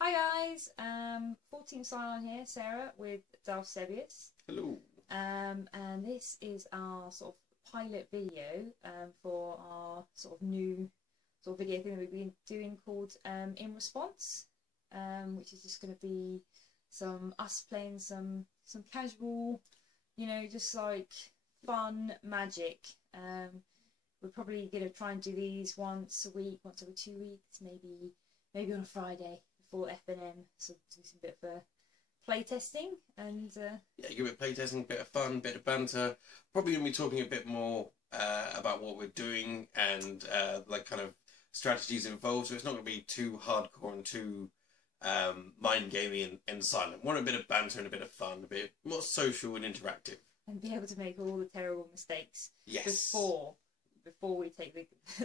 Hi guys, 14th Cylon here, Sarah with Darth Sebious. Hello. And this is our sort of pilot video for our sort of new sort of video thing that we've been doing called In Response, which is just going to be us playing some casual, just like fun magic. We're probably going to try and do these once a week, once every 2 weeks, maybe on a Friday before F&M, so do some bit of play testing and yeah, give it play testing, bit of fun, bit of banter. Probably gonna be talking a bit more about what we're doing and like kind of strategies involved. So it's not gonna be too hardcore and too mind gamey and silent. Want a bit of banter and a bit of fun, a bit more social and interactive, and be able to make all the terrible mistakes before we take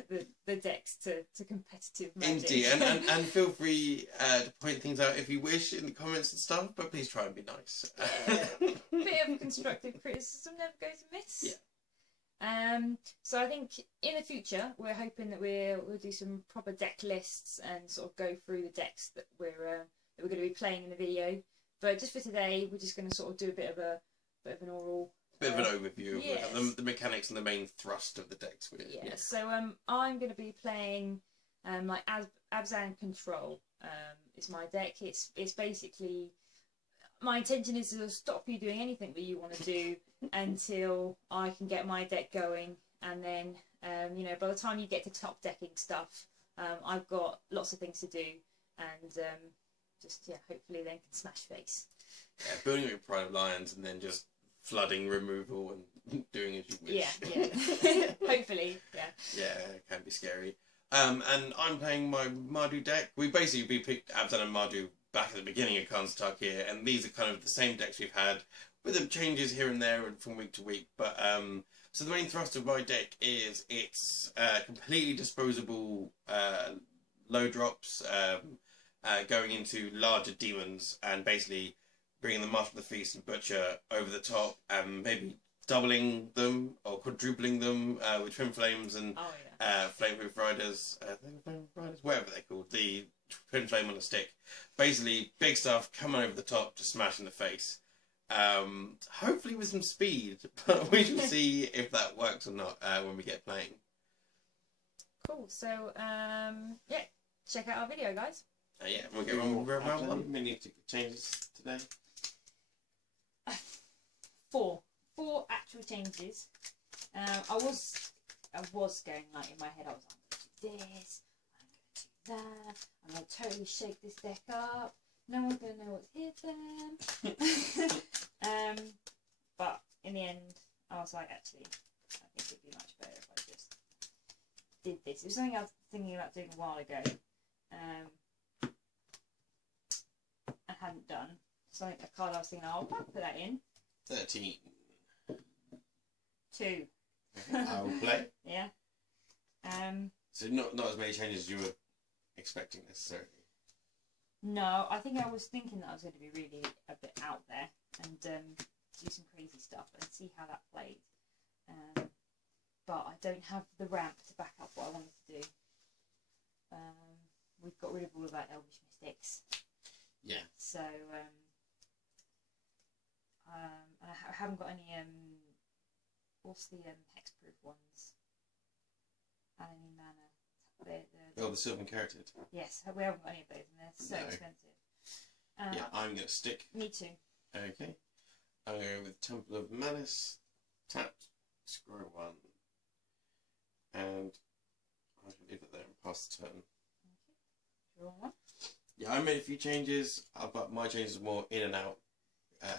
the decks to competitive magic. Indeed, and feel free to point things out if you wish in the comments and stuff, but please try and be nice. Bit of constructive criticism never goes amiss. Yeah. So I think in the future we're hoping that we'll do some proper deck lists and sort of go through the decks that we're going to be playing in the video. But just for today, we're just going to sort of do a bit of an oral. Bit of an overview of the mechanics and the main thrust of the decks. So I'm going to be playing like Abzan Control is my deck. It's basically, my intention is to stop you doing anything that you want to do until I can get my deck going, and then by the time you get to top decking stuff, I've got lots of things to do, and hopefully then can smash face. Yeah, building up your Pride of Lions and then just flooding removal and doing as you wish. Yeah. Hopefully, yeah. Yeah, it can be scary. And I'm playing my Mardu deck. We picked Abzan and Mardu back at the beginning of Karnstag here, and these are kind of the same decks we've had, with the changes here and there and from week to week. But so the main thrust of my deck is it's completely disposable low drops going into larger demons and basically bringing the Master of the Feast and Butcher over the top, and maybe doubling them or quadrupling them with Twin Flames and Flameproof Riders, whatever they're called, the Twin Flame on a stick. Basically, big stuff coming over the top to smash in the face. Hopefully with some speed, but we shall see if that works or not when we get playing. Cool. So yeah, check out our video, guys. Yeah, we'll get on with round one. Many changes today. Four actual changes. I was going like in my head, I was like, I'm going to do this, I'm going to do that, I'm going to totally shake this deck up, no one's going to know what's here then. But in the end, I was like, actually, I think it'd be much better if I just did this. It was something I was thinking about doing a while ago, and hadn't done. So a card I was thinking, I'll put that in. 13. 2. I will play. Yeah. So not as many changes as you were expecting necessarily. No, I think I was thinking that I was going to be really a bit out there and do some crazy stuff and see how that played. But I don't have the ramp to back up what I wanted to do. We've got rid of all of our Elvish Mystics. Yeah. So I haven't got any what's the hexproof ones? And any mana. The Sylvan Carotid. Yes, we haven't got any of those, and they're so expensive. Yeah, I'm gonna stick. Me too. Okay. I'm going to go with Temple of Malice, tapped, scroll 1, and I shall leave it there and pass the turn. Okay. Draw 1. Yeah, I made a few changes, but my changes are more in and out.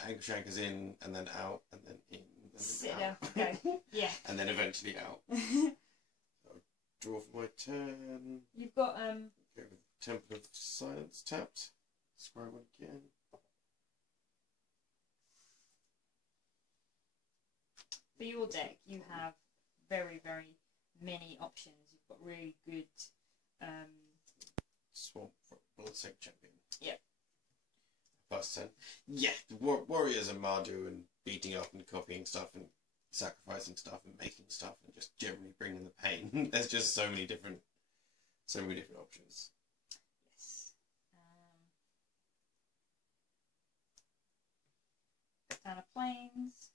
Ankle shankers in, and then out, and then in, and then sit out. Down. Go. Yeah. And then eventually out. So draw for my turn. You've got Go with Temple of Silence tapped. Scroll 1 again. For your deck, you have very, very many options. You've got really good Swamp Bloodsack Champion. Yep. +10. Yeah, the warriors and Mardu and beating up and copying stuff and sacrificing stuff and making stuff and just generally bringing the pain. There's just so many different options. Yes. plains.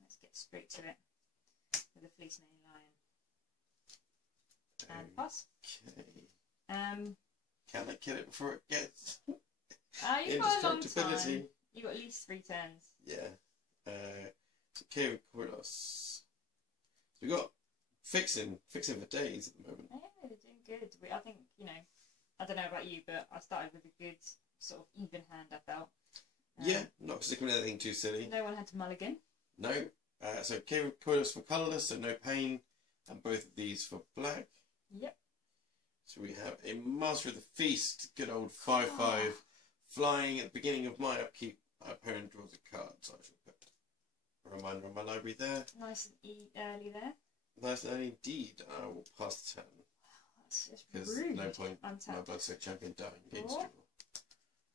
Let's get straight to it with the fleece mane lion. And pass. Okay. Can I kill it before it gets You've got a long indestructibility? time. You've got at least 3 turns. Yeah. So Cave of Koilos. So we got fixing for days at the moment. Yeah, they're doing good. I think, you know, I don't know about you, but I started with a good sort of even hand, I felt. Yeah, not sticking with anything too silly. No one had to mulligan. No. So Cave of Koilos for colourless, so no pain, and both of these for black. Yep. So we have a Master of the Feast, good old 5/5, flying at the beginning of my upkeep. My opponent draws a card, so I shall put a reminder on my library there. Nice and early there. Nice and early indeed. I will pass the turn. Wow, that's just Because rude. no point my Untapped. Bloodsoaked Champion dying against your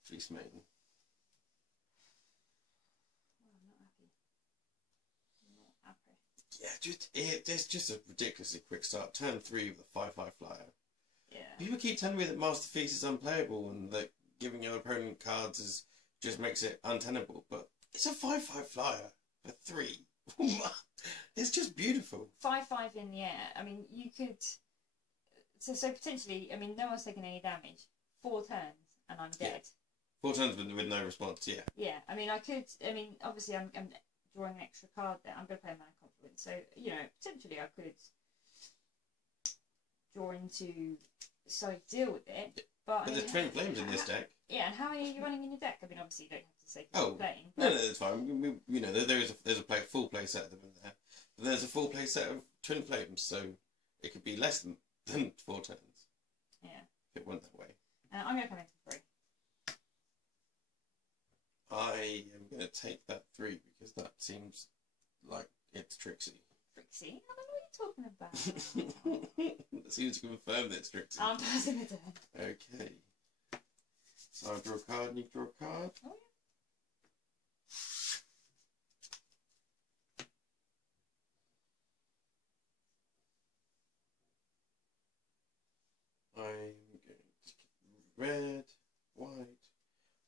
Fleece Maiden. Oh, I'm not happy. Yeah, it's just a ridiculously quick start. Turn 3 with a 5/5 flyer. Yeah. People keep telling me that Master Feast is unplayable and that giving your opponent cards just makes it untenable, but it's a 5/5 flyer for 3. It's just beautiful. 5/5 in the air. I mean, you could. So potentially, I mean, no one's taken any damage. 4 turns and I'm dead. 4 turns with no response. Yeah. Yeah. I mean, I could. I mean, obviously, I'm drawing an extra card there. I'm going to play Mana Confluence. So you know, potentially, I could draw into. So deal with it. But there's Twin Flames in this deck. Yeah, and how many are you running in your deck? I mean, obviously you don't have to say playing. But... No, it's fine. You know, there's a full play set of them in there. But there's a full play set of Twin Flames, so it could be less than 4 turns. Yeah. If it went that way. I'm going to come in for 3. I am going to take that 3 because that seems like it's Trixie. Trixie? I don't know what you're talking about. That seems to confirm that it's Trixie. I'm passing it down. Okay. So I draw a card and you draw a card. Oh, I'm going to red, white,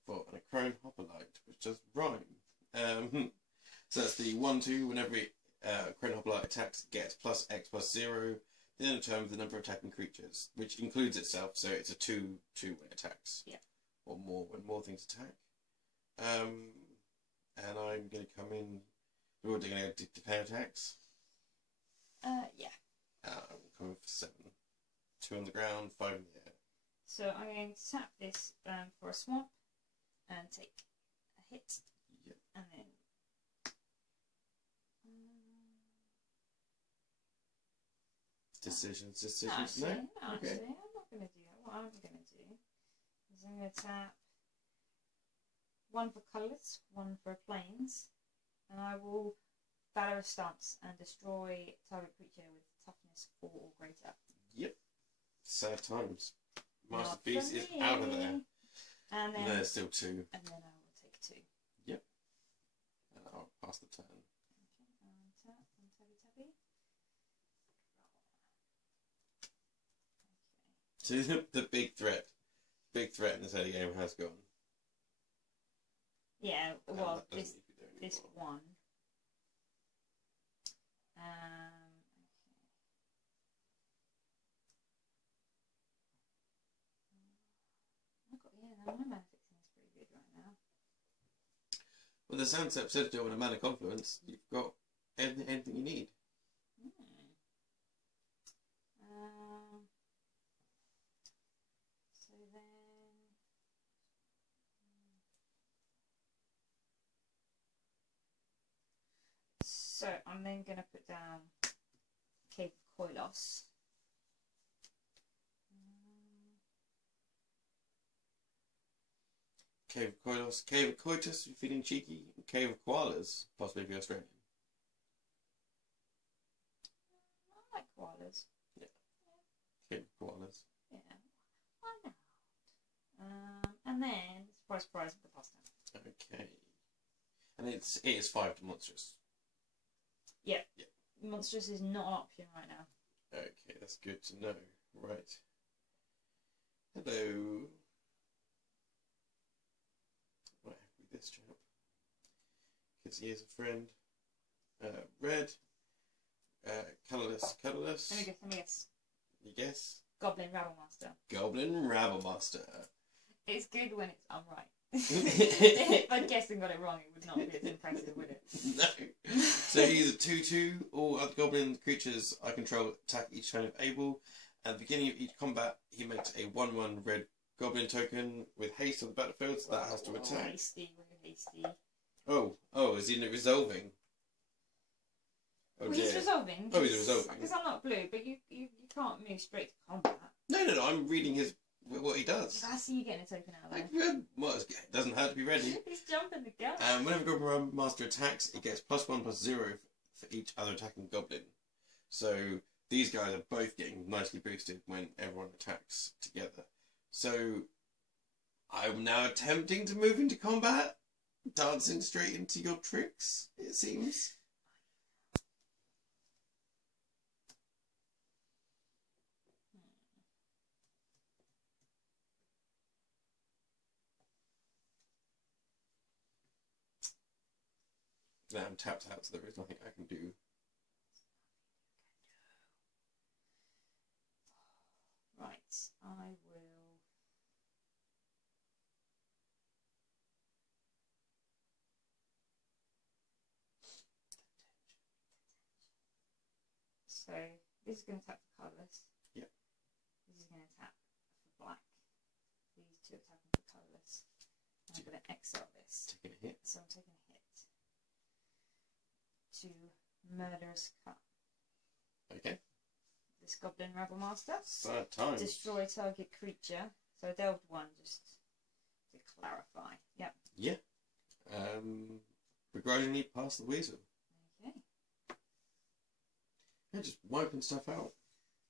for an Acrone Hoplite, which does rhyme. So that's the 1/2. Whenever Acrone Hoplite attacks, gets +X+0. The end of turn with the number of attacking creatures, which includes itself, so it's a 2/2 when it attacks. Yeah. Or more when more things attack. And I'm going to come in. We're going to declare attacks. Yeah. I'm coming for 7. 2 on the ground, 5 in the air. So I'm going to tap this for a swamp and take a hit. Yep. And then. Decisions. No, No? actually, Okay. I'm not going to do that. What I'm going to do is I'm going to tap 1 for colours, 1 for plains, and I will Valorous Stance and destroy target creature with toughness 4 or greater. Yep. Sad times. Not Masterpiece for is me. out of there. And then There's still 2. And then I will take 2. Yep. And I'll pass the turn. Okay, and tap and tabby. So the big threat in this early game has gone. Yeah, And well, that doesn't need to be there this anymore. one. My mana fixing is pretty good right now. Well, the Sunset said to do on a Mana Confluence, you've got anything you need. So then. So I'm then going to put down Cave of Koilos. Cave of Koilos, Cave of Coitus, you're feeling cheeky. Cave of Koalas, possibly if you're Australian. I like koalas. Yeah. Cave of Koalas. Yeah. Why not? And then surprise with the pasta. Okay. And it is 5 to monstrous. Yeah. Yeah. Monstrous is not an option right now. Okay, that's good to know. Right. Hello. Right, with this chap. Could As he is a friend. Red. Colourless. Let me guess. You guess? Goblin Rabblemaster. Goblin Rabblemaster. It's good when it's right. If I'd guessed and got it wrong, it would not be as impressive, would it? No. So he's a 2/2. All other goblin creatures I control attack each time if able. At the beginning of each combat, he makes a 1/1 red goblin token with haste on the battlefield, so that has to attack. Hasty, hasty. Oh, is he resolving? Oh, well, he's resolving. Oh, he's resolving. Because I'm not blue, but you can't move straight to combat. No, I'm reading what he does. I see you getting a token out of there. Well, it doesn't hurt to be ready. He's jumping the gun. Whenever Goblin Master attacks, it gets +1/+0 for each other attacking goblin. So these guys are both getting nicely boosted when everyone attacks together. So I'm now attempting to move into combat, dancing straight into your tricks, it seems. Now I'm tapped out, so there is nothing I can do. Right, I will. So this is going to tap for colourless. Yep. This is going to tap for black. These two are tapping for colourless. I'm going to exile this. Taking a hit. So I'm taking a hit. To Murderous Cut. Okay. This Goblin Rabblemaster. Third time. Destroy target creature. So I delved one just to clarify. Yep. Yeah. Begrudgingly pass the weasel. Okay. Yeah, just wiping stuff out.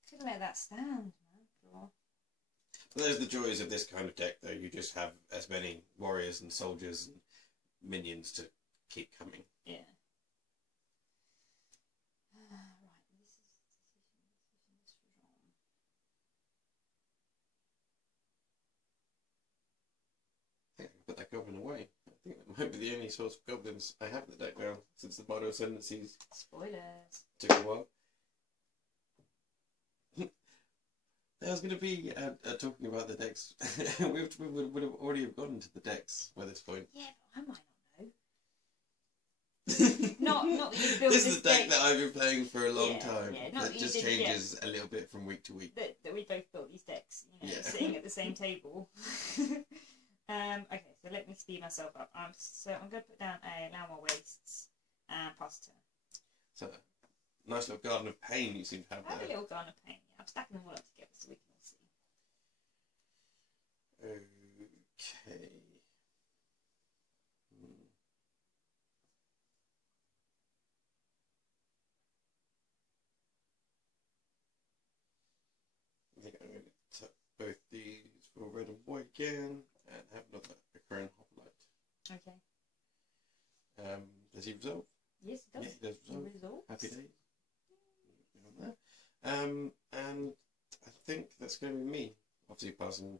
Could let that stand, man. Draw. But there's the joys of this kind of deck, though. You just have as many warriors and soldiers and minions to keep coming. Yeah. I think I can put that goblin away. I think that might be the only source of goblins I have in the deck now, since the Mardu Ascendancies Spoilers. took a while. I was going to be talking about the decks. we would have already have gone into the decks by this point. Yeah, but I might not know. not that you built this is the deck deck that I've been playing for a long Yeah, time. yeah, not that that you just did, changes a little bit from week to week. that we both built these decks, you know, Yeah. sitting at the same table. Okay, so let me speed myself up. So I'm going to put down a Allow More Wastes and pass a turn. So, nice little garden of pain you seem to have I have a there. little garden of pain. Yeah, I'm stacking them all up together so we can all see. Okay. I think I'm going to tap both these for red and white again, and have another recurring hoplite. Okay. Does he resolve? Yes, it does. Yeah, he does resolve. Resolve. Happy days. On there. And I think that's going to be me. Obviously passing.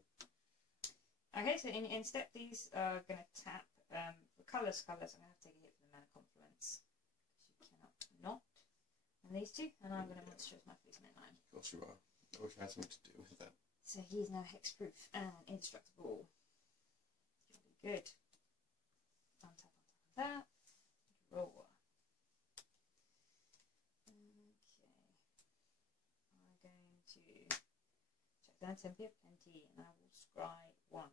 Okay, so in step these are going to tap for colours. I'm going to have to take a hit for the mana confluence. You cannot not. And these two, and I'm going to monstrous my face midline. Of course you are. I wish I had something to do with that. So he is now hexproof and indestructible. Good. Untap on that. Roll. Okay. I'm going to check down 10 pip plenty, and I will scry 1.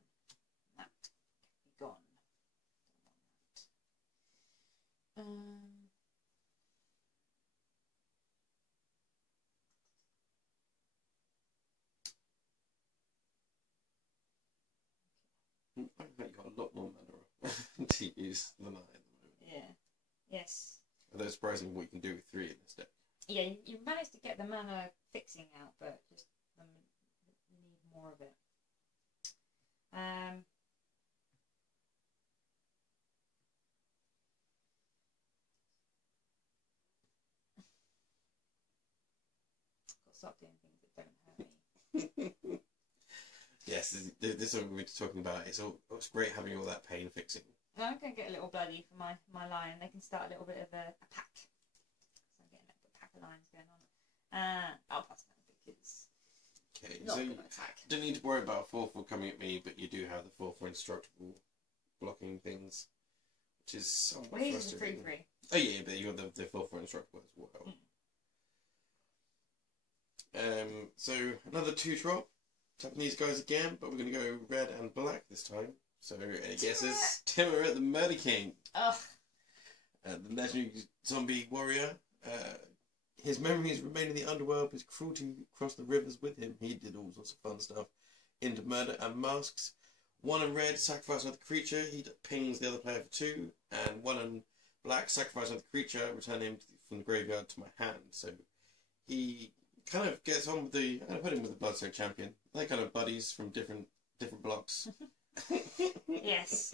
That can be gone. Don't want that. I bet you got a lot more mana to use than I at the moment. Yeah. Yes. Although it's surprising what you can do with 3 in this deck. Yeah, you managed to get the mana fixing out, but just you need more of it. Got to stop doing things that don't hurt me. Yes, this is what we're talking about. It's great having all that pain fixing. I'm going to get a little bloody for my lion. They can start a little bit of a pack. So I'm getting a little pack of lions going on. I'll pass now because Okay, not so going you to attack. don't need to worry about 4/4 coming at me, but you do have the 4/4 indestructible blocking things, which is somewhat Well, he's a frustrating. 3/3. Oh yeah, but you got the 4/4 indestructible as well. So another 2-drop. Tapping these guys again, but we're going to go red and black this time. So any guesses? Timur, the Murder King. Ugh. The legendary zombie warrior. His memories remain in the underworld, his cruelty crossed the rivers with him. He did all sorts of fun stuff. Into murder and masks. 1 and red, sacrifice another creature. He pings the other player for 2. And 1 and black, sacrifice another creature, return him from the graveyard to my hand. So he kind of gets on with the... I put him with the Bloodstone Champion. They're kind of buddies from different blocks. Yes.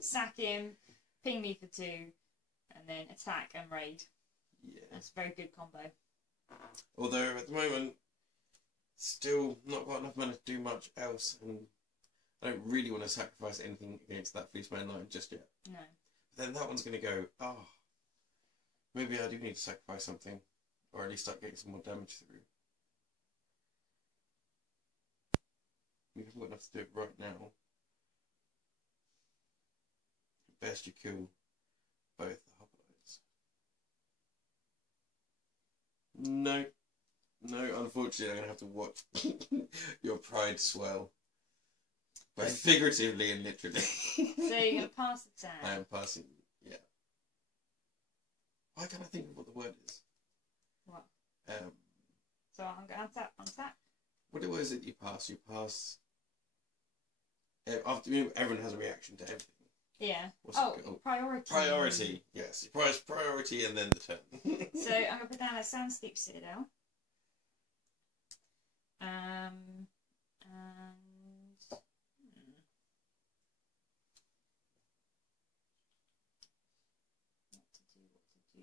Sack him, ping me for 2, and then attack and raid. Yeah. That's a very good combo. Although at the moment, still not got enough mana to do much else, and I don't really want to sacrifice anything against that Fleeceman line just yet. No. But then that one's going to go, oh, maybe I do need to sacrifice something, or at least start getting some more damage through. You haven't got enough to do it right now. Best you kill both the hoplites. No. No, unfortunately I'm going to have to watch your pride swell. Both figuratively and literally. So you're going to pass the turn? I am passing, yeah. Why can't I think of what the word is? What? So I'm going to untap. What it was that you pass? You pass... After, everyone has a reaction to everything. Yeah. What's it called? Priority. Priority, yes. You press priority and then the turn. So I'm going to put down a Soundscape Citadel. And... What to do?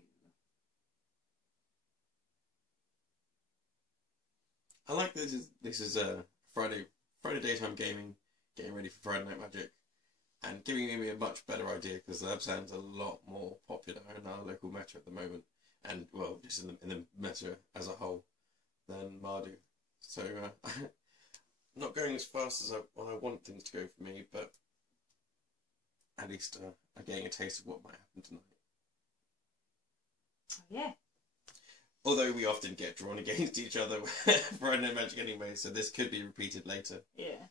I like this is Friday daytime gaming, getting ready for Friday Night Magic, and giving me a much better idea because the Abzan's a lot more popular in our local meta at the moment, and well, just in the meta as a whole, than Mardu. So not going as fast as I want things to go for me, but at least I'm getting a taste of what might happen tonight. Oh, yeah. Although we often get drawn against each other for Friday Night Magic anyway, so this could be repeated later. Yeah.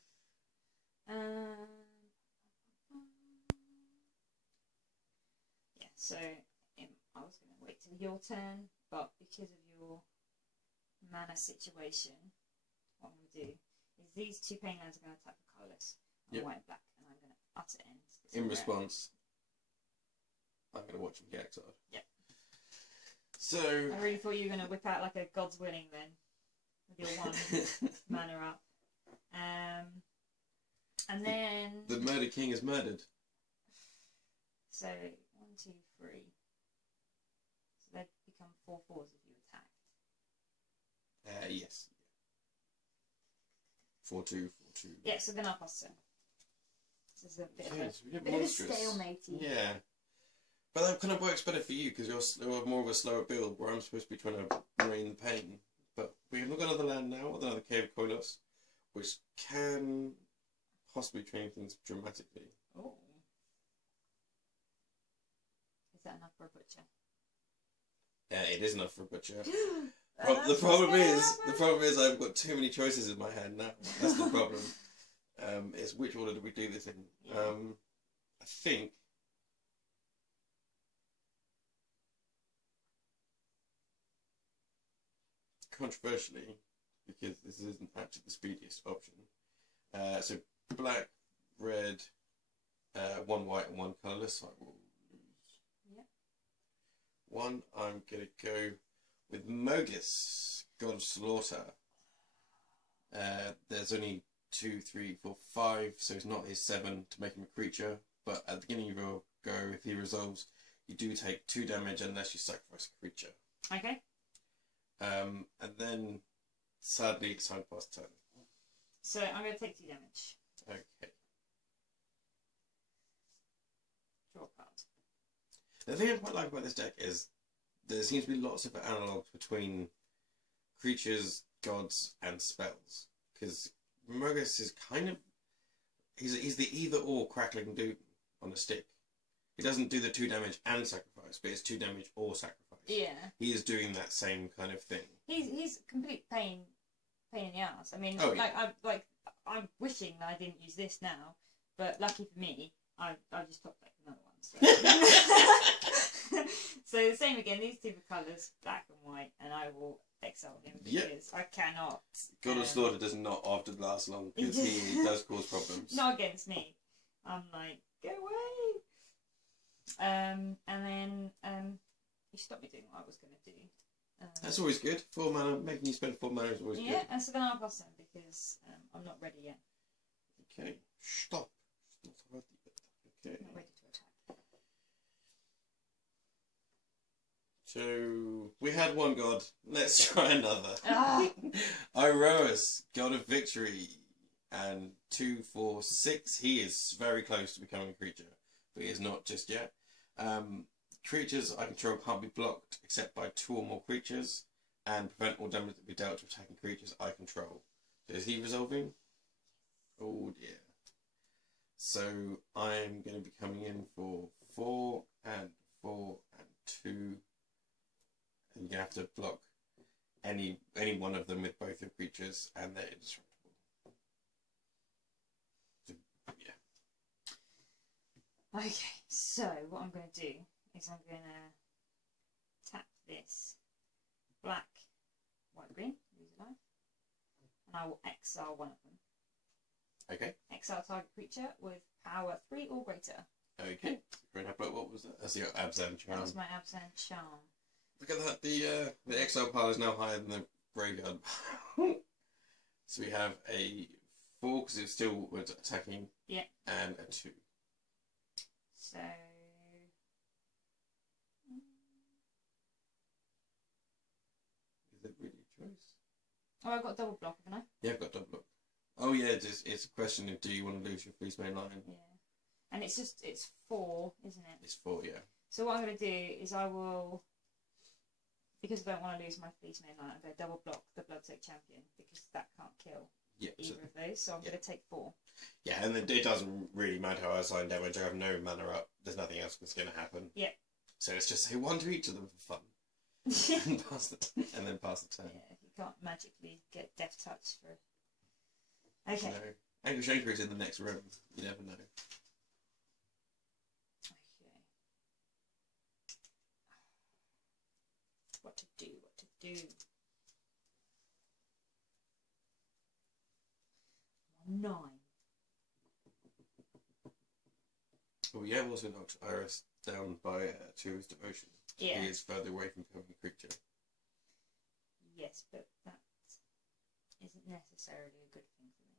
Yeah, so I was going to wait till your turn, but because of your mana situation, what I'm going to do is these 2 pain lands are going to attack the colourless. Yep. White and black, and I'm going to utter end. In response, I'm going to watch him get exiled. Yep. So... I really thought you were going to whip out like a God's Willing then, with your 1 mana up. And then... The Murder King is murdered. So, 1, 2, 3. So they become 4/4s if you attack. Yes. 4/2, 4/2. Yeah, so then I'll pass turn. This is a bit Yes, of a stalemate-y. Yeah. But that kind of works better for you because you're more of a slower build where I'm supposed to be trying to drain the pain. But we've not got another land now, another Cave of Koilos, which can possibly change things dramatically. Oh. Is that enough for a butcher? Yeah, it is enough for a butcher. The problem is I've got too many choices in my hand now. That's the problem. It's which order do we do this in? I think... Controversially, because this isn't actually the speediest option. So black, red, 1 white and 1 colourless. I will lose. Yep. 1. I'm going to go with Mogus, God of Slaughter. There's only 2, 3, 4, 5, so it's not his 7 to make him a creature. But at the beginning of your go, if he resolves, you do take 2 damage unless you sacrifice a creature. Okay. And then, sadly, it's time to pass turn. So I'm going to take 2 damage. Okay. The thing I quite like about this deck is there seems to be lots of analogues between creatures, gods, and spells. Because Romogus is kind of... He's the either-or crackling dude on a stick. He doesn't do the 2 damage and sacrifice, but it's 2 damage or sacrifice. Yeah. He is doing that same kind of thing. He's complete pain in the ass. I mean, Oh, yeah. I'm wishing that I didn't use this now, but lucky for me, I just top decked another one. So. So the same again. These 2 colours, black and white, and I will exile him because I cannot. God of Slaughter does not often last long because he does cause problems. Not against me. I'm like, go away. And then you stopped me doing what I was going to do. That's always good. 4 mana, making you spend 4 mana is always good. Yeah, and so then I'll pass him because I'm not ready yet. Okay, stop. Okay. Not ready to attack. So we had one god. Let's try another. Ah. Iroas, god of victory, and 2, 4, 6. He is very close to becoming a creature, but he is not just yet. Creatures I control can't be blocked except by 2 or more creatures, and prevent all damage that be dealt to attacking creatures I control. So is he resolving? Oh dear. So I'm going to be coming in for 4 and 4 and 2. And you're going to have to block any one of them with both your creatures, and they're indestructible. So, yeah. Okay, so what I'm going to do is I'm going to tap this black, white, green, lose a life, and I will exile one of them. Okay. Exile target creature with power 3 or greater. Okay. What was that? That's your Abzan charm. That was my Abzan charm. Look at that. The exile pile is now higher than the graveyard. So we have a 4 because it's still attacking. Yeah. And a 2. So. Is it really a choice? Oh, I've got double block, haven't I? Yeah, I've got double block. Oh yeah, it's a question of do you want to lose your fleece main line? Yeah. And it's 4, isn't it? It's 4, yeah. So what I'm going to do is I will, because I don't want to lose my fleece main line, I'm going to double block the Bloodsoaked Champion because that can't kill either of those. So I'm going to take 4. Yeah, and it doesn't really matter how I assign damage. I have no mana up. There's nothing else that's going to happen. Yeah. So it's just say 1 to each of them for fun. and then pass the turn. Yeah, you can't magically get Death Touch for... Okay. No. Anchor Shanker is in the next room. You never know. Okay. What to do, what to do. 9. Well, we have also knocked Iris down by 2 of his devotion. Yeah. He is further away from becoming a creature. Yes, but that isn't necessarily a good thing for me.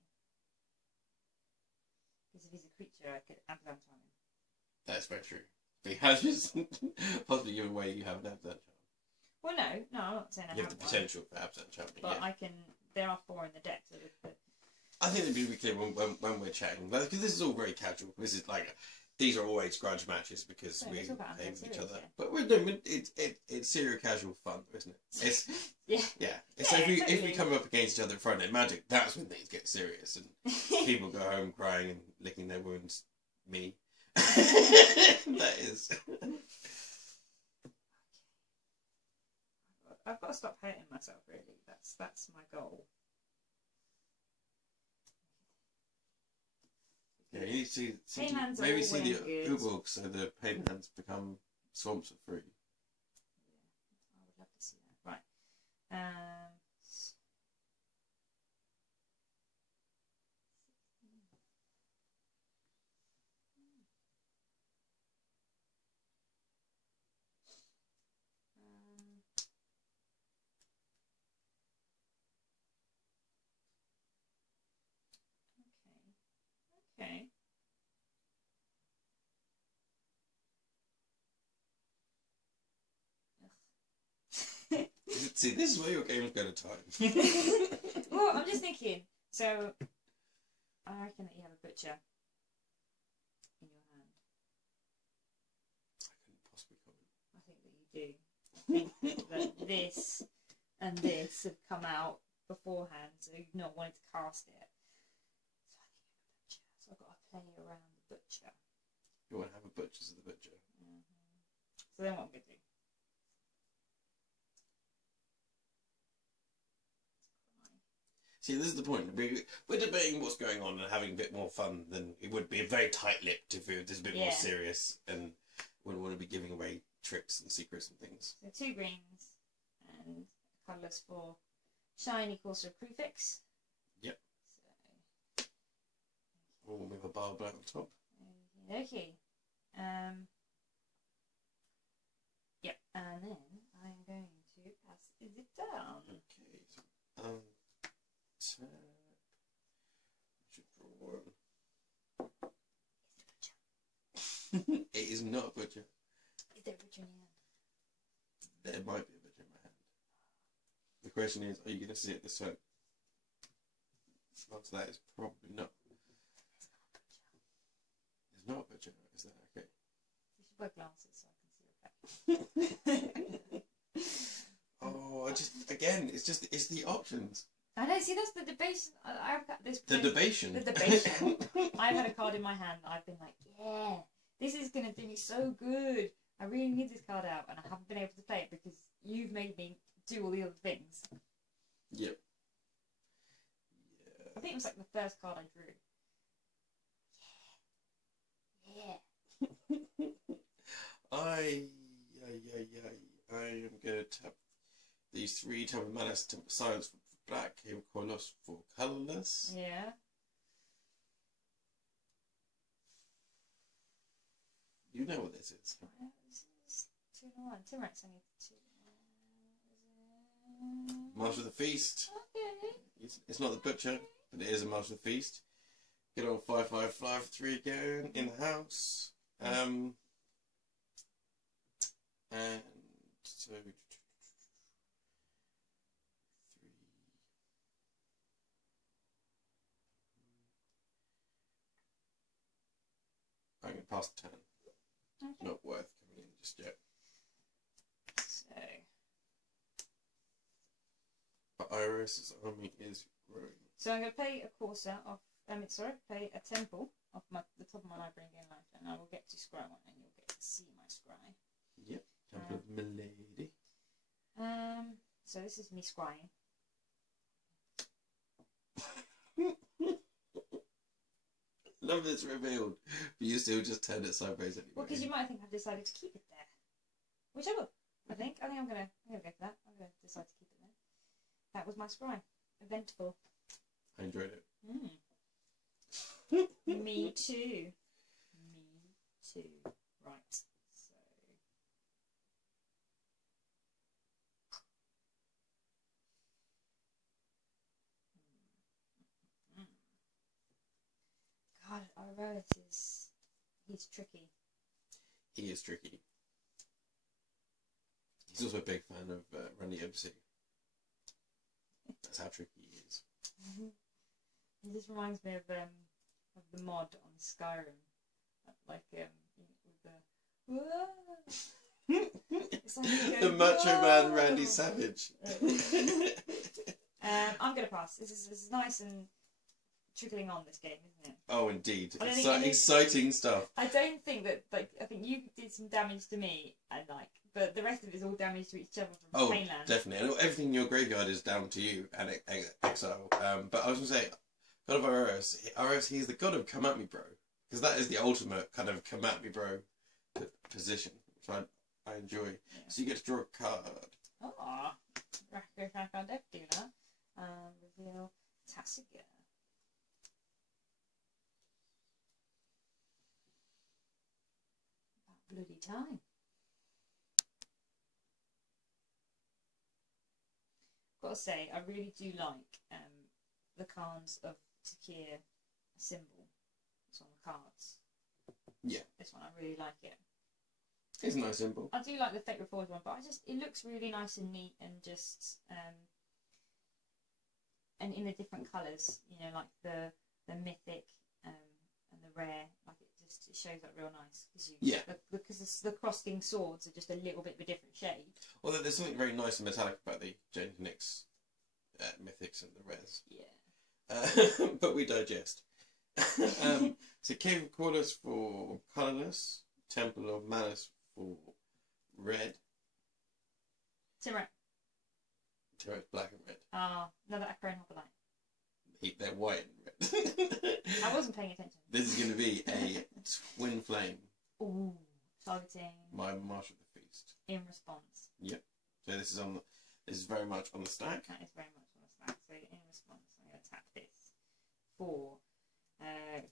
Because if he's a creature, I could Abzan charm him. That's very true. But he has just possibly given away you have an Abzan charm. Well, no, I'm not saying I You have have the potential for Abzan charming, but yeah. I can. There are 4 in the deck, so I think it'd be clear when we're chatting, because this is all very casual. This is like, these are always grudge matches because we aim with each other. Yeah. But we're doing it's serial casual fun, isn't it? It's yeah. So if we come up against each other at Friday Night Magic, that's when things get serious and people go home crying and licking their wounds. Me, that is. I've got to stop hating myself. Really, that's my goal. Yeah, you need to see maybe see the Uborg so the pain hands become swamps for free. Yeah, I would love to see that. Right. Okay. See, this is where your game's going to time. Well, I'm just thinking. So, I reckon that you have a butcher in your hand. I couldn't possibly do. I think that this and this have come out beforehand, so you've not wanted to cast it. So I think I'm a butcher. So I've got to play around the butcher. You want to have a butcher's the butcher. So then what I'm going to do? See, this is the point. We're debating what's going on and having a bit more fun than it would be very tight-lipped if it was a bit more serious and wouldn't want to be giving away tricks and secrets and things. So 2 greens and colours for shiny Corsair prefix. Yep. So. Oh, with a bar black on top. Okay. Yep. And then I'm going to pass it down. Okay. So, tap. Should draw one. It is not a butcher. Is there a butcher in your hand? There might be a butcher in my hand. The question is, are you going to see it this way? The answer to that is probably not. There's not a butcher. Is that okay? You should wear glasses so I can see your face. Oh, it's the options. I know, see, that's the debate. I've got this. The debation. The debation. I've had a card in my hand. I've been like, yeah, this is going to do me so good. I really need this card out, and I haven't been able to play it because you've made me do all the other things. Yep. I think it was like the first card I drew. Yeah. I am going to tap these 3 Temple of Malice, Temple of Silence for black, Haven Koilos for colourless. Yeah. You know what this is. This is 2 to 1. Timrex, I need 2. Master of the Feast. Okay. It's not the butcher, but it is a Master of the Feast. Good old 5/5 fly for 3 again in the house. And so 3. I'm going to pass the turn. Okay. Not worth coming in just yet. So. But Iris's army is growing. So I'm going to play a Corsair off. Play a Temple off the top of my library and gain life, and I will get to scry one, and you'll get to see my scry. Yep. Temple of Milady. So this is me scrying. Love this revealed, but you still just turned it sideways anyway. Well, because you might think I've decided to keep it there, which I will. I think I'm gonna go for that. I'm gonna decide to keep it there. That was my scry. Eventful. I enjoyed it. Me too. Me too. Right. So. God, Iroas he's tricky. He is tricky. He's also a big fan of Randy Ebsey. That's how tricky he is. He just reminds me of the mod on Skyrim, like with the. It's like the Macho Man Randy Savage. I'm gonna pass. This is nice and trickling on this game, isn't it? Oh, indeed. Exciting stuff. I don't think that, like, I think you did some damage to me, and but the rest of it is all damage to each other from Painland. Oh, definitely. And everything in your graveyard is down to you and exile. But I was going to say, God of Iroas, he's the god of come at me, bro. Because that is the ultimate kind of come at me, bro position, which I enjoy. Yeah. So you get to draw a card. Oh, Deck Dealer. Reveal Tassiger. Bloody time. Got to say, I really do like the cards of Takir symbol. It's on the cards. Yeah. This one, I really like it. It's a nice symbol. I do like the Fate Reforged one, but it looks really nice and neat and just and in the different colours, you know, like the mythic and the rare, like it just, it shows up real nice. Yeah. Because the cross-king swords are just a little bit of a different shade. Although there's something very nice and metallic about the Genix mythics and the rares. Yeah. But we digest. So Cave of Quartus for colourless, Temple of Malice for red. Timber. Timber's black and red. Another Acro and Hoplite. They're white and red. I wasn't paying attention. This is going to be a twin flame. Ooh, targeting. My Marshal of the Feast. In response. Yep. So this is very much on the stack. That is very much on the stack. So in response, I'm going to tap this for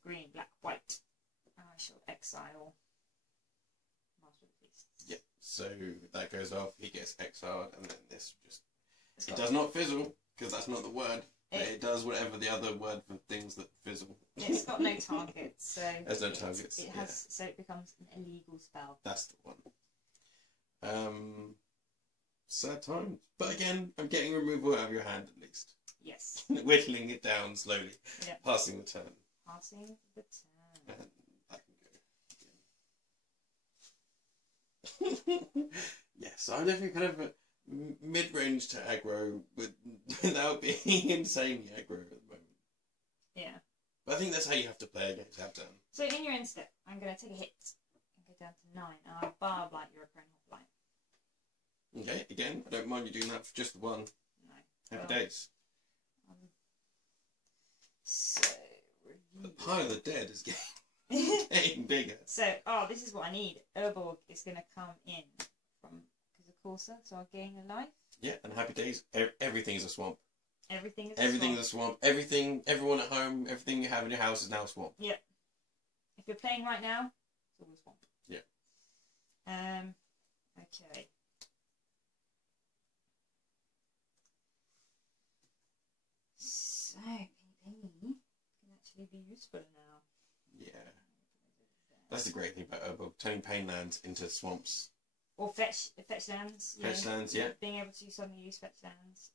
green, black, white. And I shall exile Master of the Feast. Yep. So that goes off. He gets exiled, and then this just it does not fizzle because that's not the word. It does whatever the other word for things that fizzle. It's got no targets, so there's no targets. It has, so it becomes an illegal spell. That's the one. Sad times, but again, I'm getting removal out of your hand at least. Yes. Whittling it down slowly. Yep. Passing the turn. Passing the turn. And I can go. Yes, I'm definitely kind of mid-range to aggro without being insanely aggro at the moment. Yeah. But I think that's how you have to play against Abzan. So in your end step, I'm going to take a hit and go down to 9, and I'll barb like your Acro and Hoplite. Okay, again, I don't mind you doing that for just the one. No. Happy days. So, the pile of the dead is getting bigger. So, this is what I need. Urborg is going to come in from Corsa, so I'll gain a life. Yeah, and happy days. Everything's a swamp. Everything is a swamp. Everyone at home, everything you have in your house is now a swamp. Yep. If you're playing right now, it's all a swamp. Yeah. Okay. So, PP can actually be useful now. Yeah. That's the great thing about Urborg, turning pain lands into swamps. Or fetch lands. Fetch lands, yeah. Being able to suddenly use fetch lands.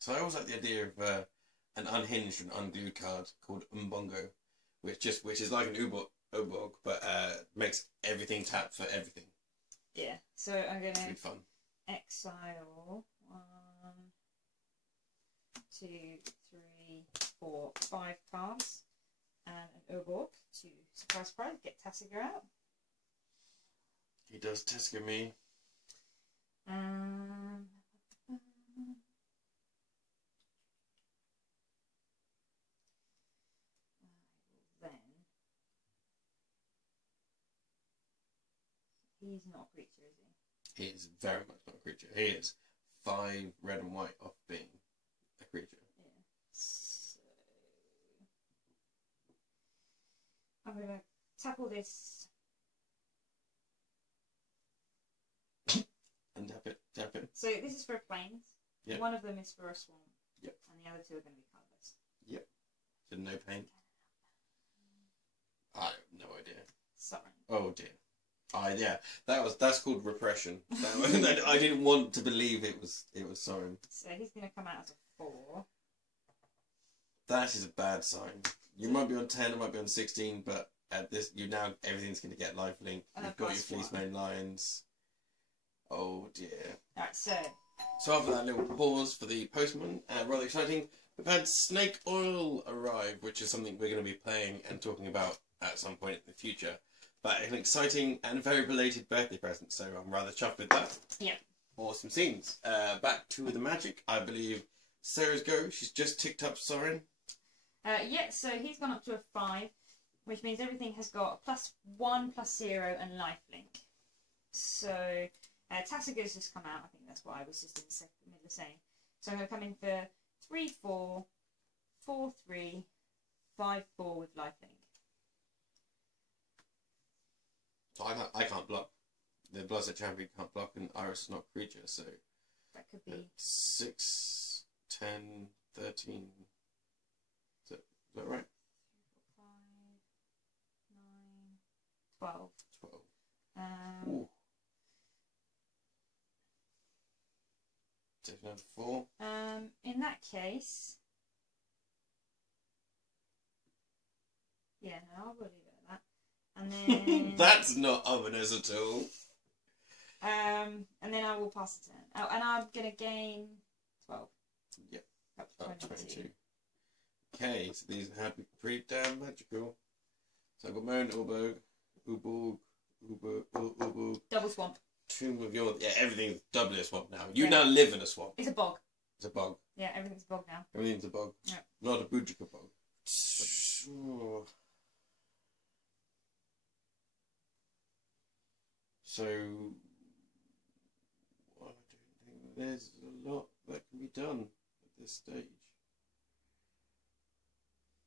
So I always like the idea of an unhinged and unglued card called Umbongo, which is like an Urborg, but makes everything tap for everything. Yeah. So I'm gonna be fun. Exile 1, 2, 3, 4, 5 cards, and an Urborg to surprise get Tasigur out. He does Tasigur me. Then he's not a creature, is he? He is very much not a creature. He is 5 red and white off being a creature. Yeah. So I'm gonna tackle this. And tap it. So this is for plains. Yep. One of them is for a swamp. Yep. And the other 2 are going to be colourless. Yep. So no pain. I have no idea. Sorry. Oh dear. Yeah. That's called repression. I didn't want to believe it was Sorin. So he's going to come out as a 4. That is a bad sign. You might be on 10, it might be on 16, but at this, everything's going to get lifelink. You've got your Fleece Mane Lions. Oh dear. Alright, so after that little pause for the postman, rather exciting, we've had Snake Oil arrive, which is something we're going to be playing and talking about at some point in the future. But an exciting and very belated birthday present, so I'm rather chuffed with that. Yeah. Awesome scenes. Back to the magic, I believe Sarah's go. She's just ticked up Sorin. Yeah, so he's gone up to a 5, which means everything has got +1, +0, and lifelink. So Tassigur's just come out. I think that's what I was just in the middle of saying. So I'm going to come in for 3/4, 4/3, 5/4 with lifelink. So I can't block. The Bloodset Champion can't block, and Iris is not a creature, so that could be 6, 10, 13. Is that right? 5, 9, 12. 12. Ooh. Take number 4. In that case, Yeah, no, I'll leave it at that. And then That's not ominous at all. and then I will pass the turn. Oh, and I'm gonna gain 12. Yep. Up to 22. Okay, so these have to be pretty damn magical. So I've got Moan, Ulberg, Uborg, Uborg. Double swamp. Tomb of your... Yeah, everything's doubly a swamp now. You now live in a swamp. It's a bog. It's a bog. Yeah, everything's a bog now. Everything's a bog. Yeah. Not a Budrika bog. So... I don't think there's a lot that can be done at this stage.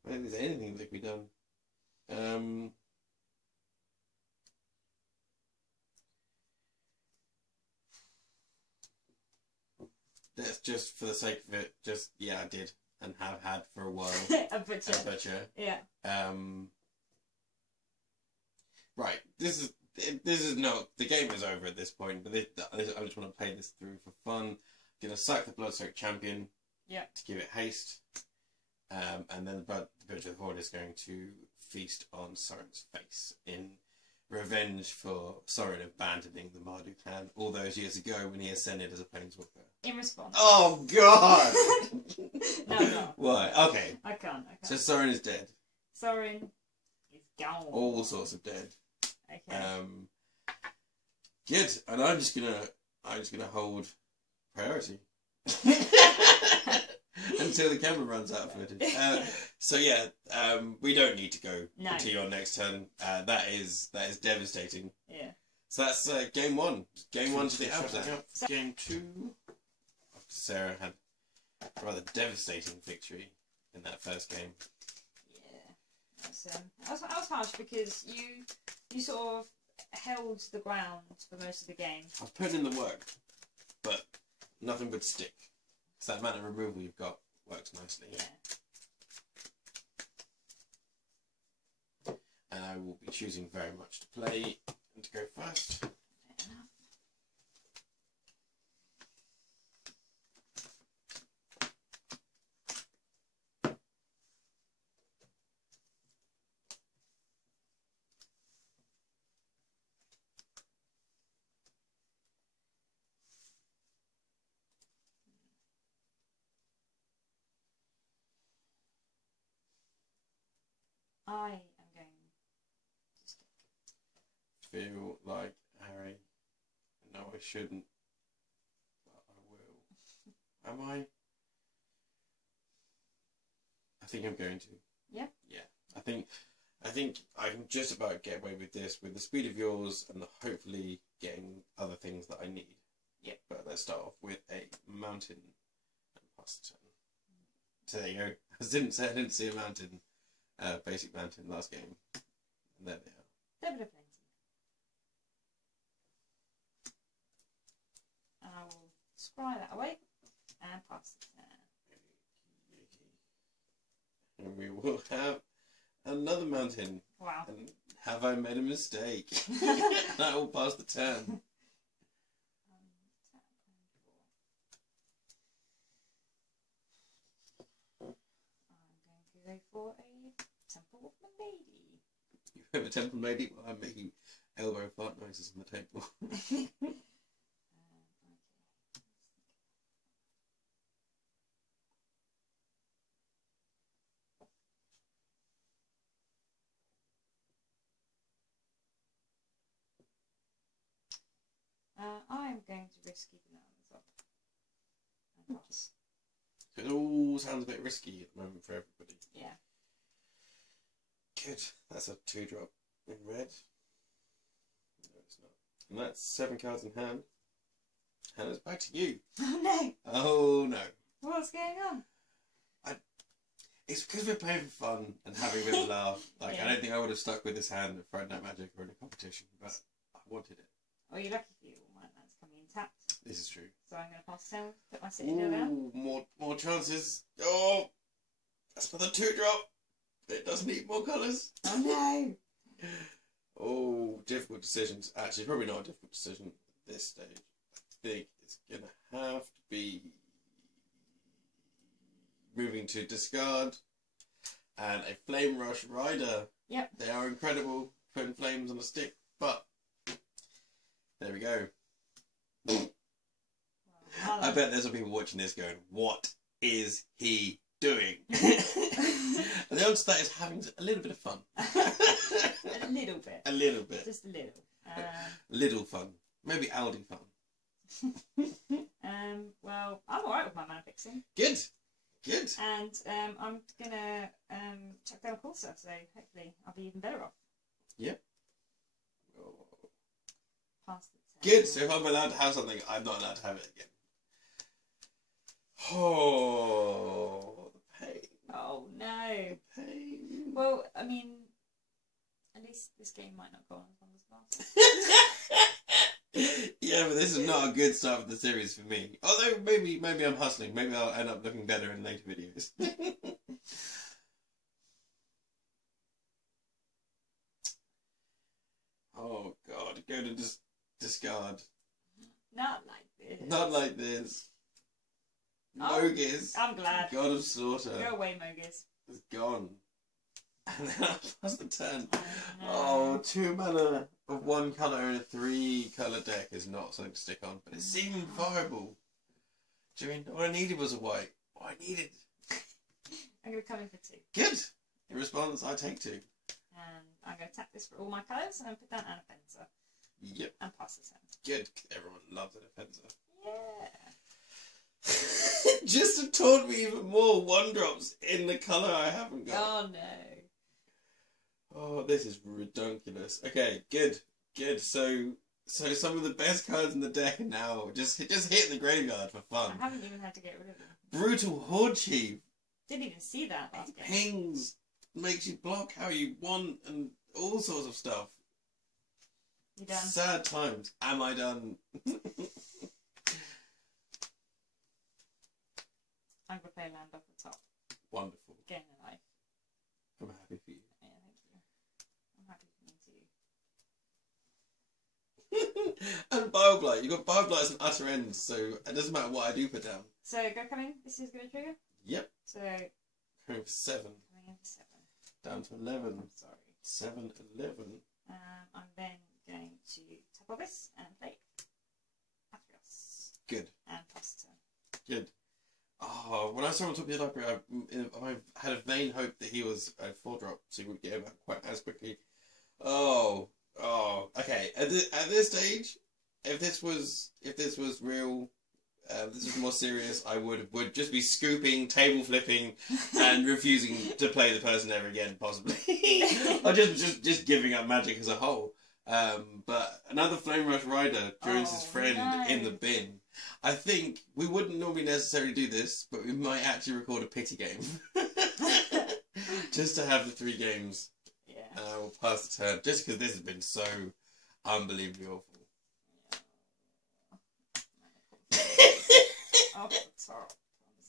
I don't think there's anything that can be done. Let's just, for the sake of it, just, yeah, I did, and have had for a while. A butcher. A butcher. Yeah. Right, this is no, the game is over at this point, but I just want to play this through for fun. Gonna sack the Bloodsoaked Champion. Yeah. To give it haste. And then the Butcher of the Horde is going to feast on Soren's face in revenge for Soren abandoning the Mardu clan all those years ago when he ascended as a planeswalker. In response. Oh God! No. Why? Okay. I can't. So Soren is dead. Soren is gone. All sorts of dead. Okay. Good. And I'm just gonna hold priority. Until the camera runs out of footage. So yeah, we don't need to go to your next turn. That is devastating. Yeah. So that's game one. Game one to the Abzan. Game two. After Sarah had a rather devastating victory in that first game. Yeah. That was harsh because you sort of held the ground for most of the game. I've put in the work, but nothing would stick. Because that mana removal you've got works nicely. Yeah. And I will be choosing very much to play and to go first. Fair enough. I am going to stick. Feel like Harry. No, I shouldn't. But I will. Am I? I think I'm going to. Yeah? Yeah. I think I can just about get away with this with the speed of yours and hopefully getting other things that I need. Yep. But let's start off with a mountain and pass the turn. So there you go. I didn't see a mountain. Basic mountain last game. And there they are. There would have plenty. And I will scry that away and pass it there. And we will have another mountain. Wow. And have I made a mistake? I will pass the turn. I'm going to go for a Temple of the Lady. You have a Temple Lady? Well, I'm making elbow fart noises on the table. I'm going to risk keeping that on the top. And pass. So it all sounds a bit risky at the moment for everybody. Yeah. Good. That's a 2-drop in red. No, it's not. And that's 7 cards in hand. And it's back to you. Oh no! Oh no. What's going on? It's because we're playing for fun and having a bit of a laugh. Like, Yeah. I don't think I would have stuck with this hand at Friday Night Magic or in a competition, but I wanted it. Oh, you're lucky for you. All my land's coming in tapped. This is true. So I'm going to pass the turn, put my city deal down. Ooh, more chances. Oh, that's another 2-drop. It does need more colours. Oh no! Oh, difficult decisions. Actually, probably not a difficult decision at this stage. I think it's going to have to be moving to discard and a Flame Rush Rider. Yep. They are incredible, putting flames on a stick, but there we go. I bet there's some people watching this going, what is he doing? And the answer to that is having a little bit of fun. A little bit. A little bit. Just a little. Little fun. Maybe Aldi fun. Well, I'm alright with my mana fixing. Good. Good. And I'm gonna chuck down a courser, so hopefully I'll be even better off. Yep. Past the Good. So if I'm allowed to have something, I'm not allowed to have it again. Oh, the pain. Oh no. The pain. Well, I mean, at least this game might not go on as long as last. Yeah, but this is not a good start for the series for me. Although maybe I'm hustling. Maybe I'll end up looking better in later videos. Oh God, go to discard. Not like this. Not like this. Oh, Mogis. I'm glad. God of Slaughter. Go away, Mogis. It's gone. And then I pass the turn. Oh, no. 2 mana of 1 colour in a 3 colour deck is not something to stick on, but it seemed viable. Do you mean all I needed was a white? All I needed. I'm going to come in for 2. Good. In response, I take 2. And I'm going to tap this for all my colours and put down an offensive. Yep. And pass the turn. Good. Everyone loves an offensive. Yeah. Just to taunt me even more 1-drops in the colour I haven't got. Oh no. Oh, this is ridiculous. Okay, good. Good. So some of the best cards in the deck are now just hit the graveyard for fun. I haven't even had to get rid of them. Brutal Horde Chief. Didn't even see that last game. Pings. Makes you block how you want and all sorts of stuff. You done? Sad times. Am I done? I'm going to play a land off the top. Wonderful. Gain a life. I'm happy for you. Yeah, thank you. I'm happy for me too. And Bioblight. You've got Bioblight as an utter end, so it doesn't matter what I do put down. So go come in. This is going to trigger. Yep. So Going for 7. coming in for 7. Down to 11. I'm sorry. 7, 11. I'm then going to tap off this and play Athreos. Good. And pass the turn. Good. Oh, when I saw him on top of the library, I had a vain hope that he was a 4-drop, so he would get him out quite as quickly. Oh, okay. At this stage, if this was real, this was more serious, I would just be scooping, table flipping, and refusing to play the person ever again, possibly, or just giving up Magic as a whole. But another Flame Rush Rider joins his friend in the bin. I think we wouldn't normally necessarily do this, but we might actually record a pity game. Just to have the 3 games. Yeah. And I will pass the turn. Just because this has been so unbelievably awful. Off the top. I'm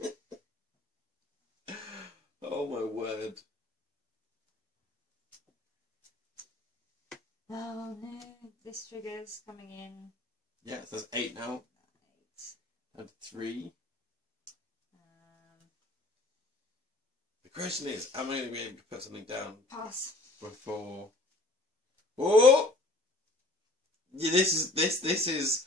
sorry. Oh my word. Oh no, this trigger's coming in. Yeah, so that's 8 now. 8. And 3. The question is, am I going to be able to put something down Pass. before? Oh! Yeah, this is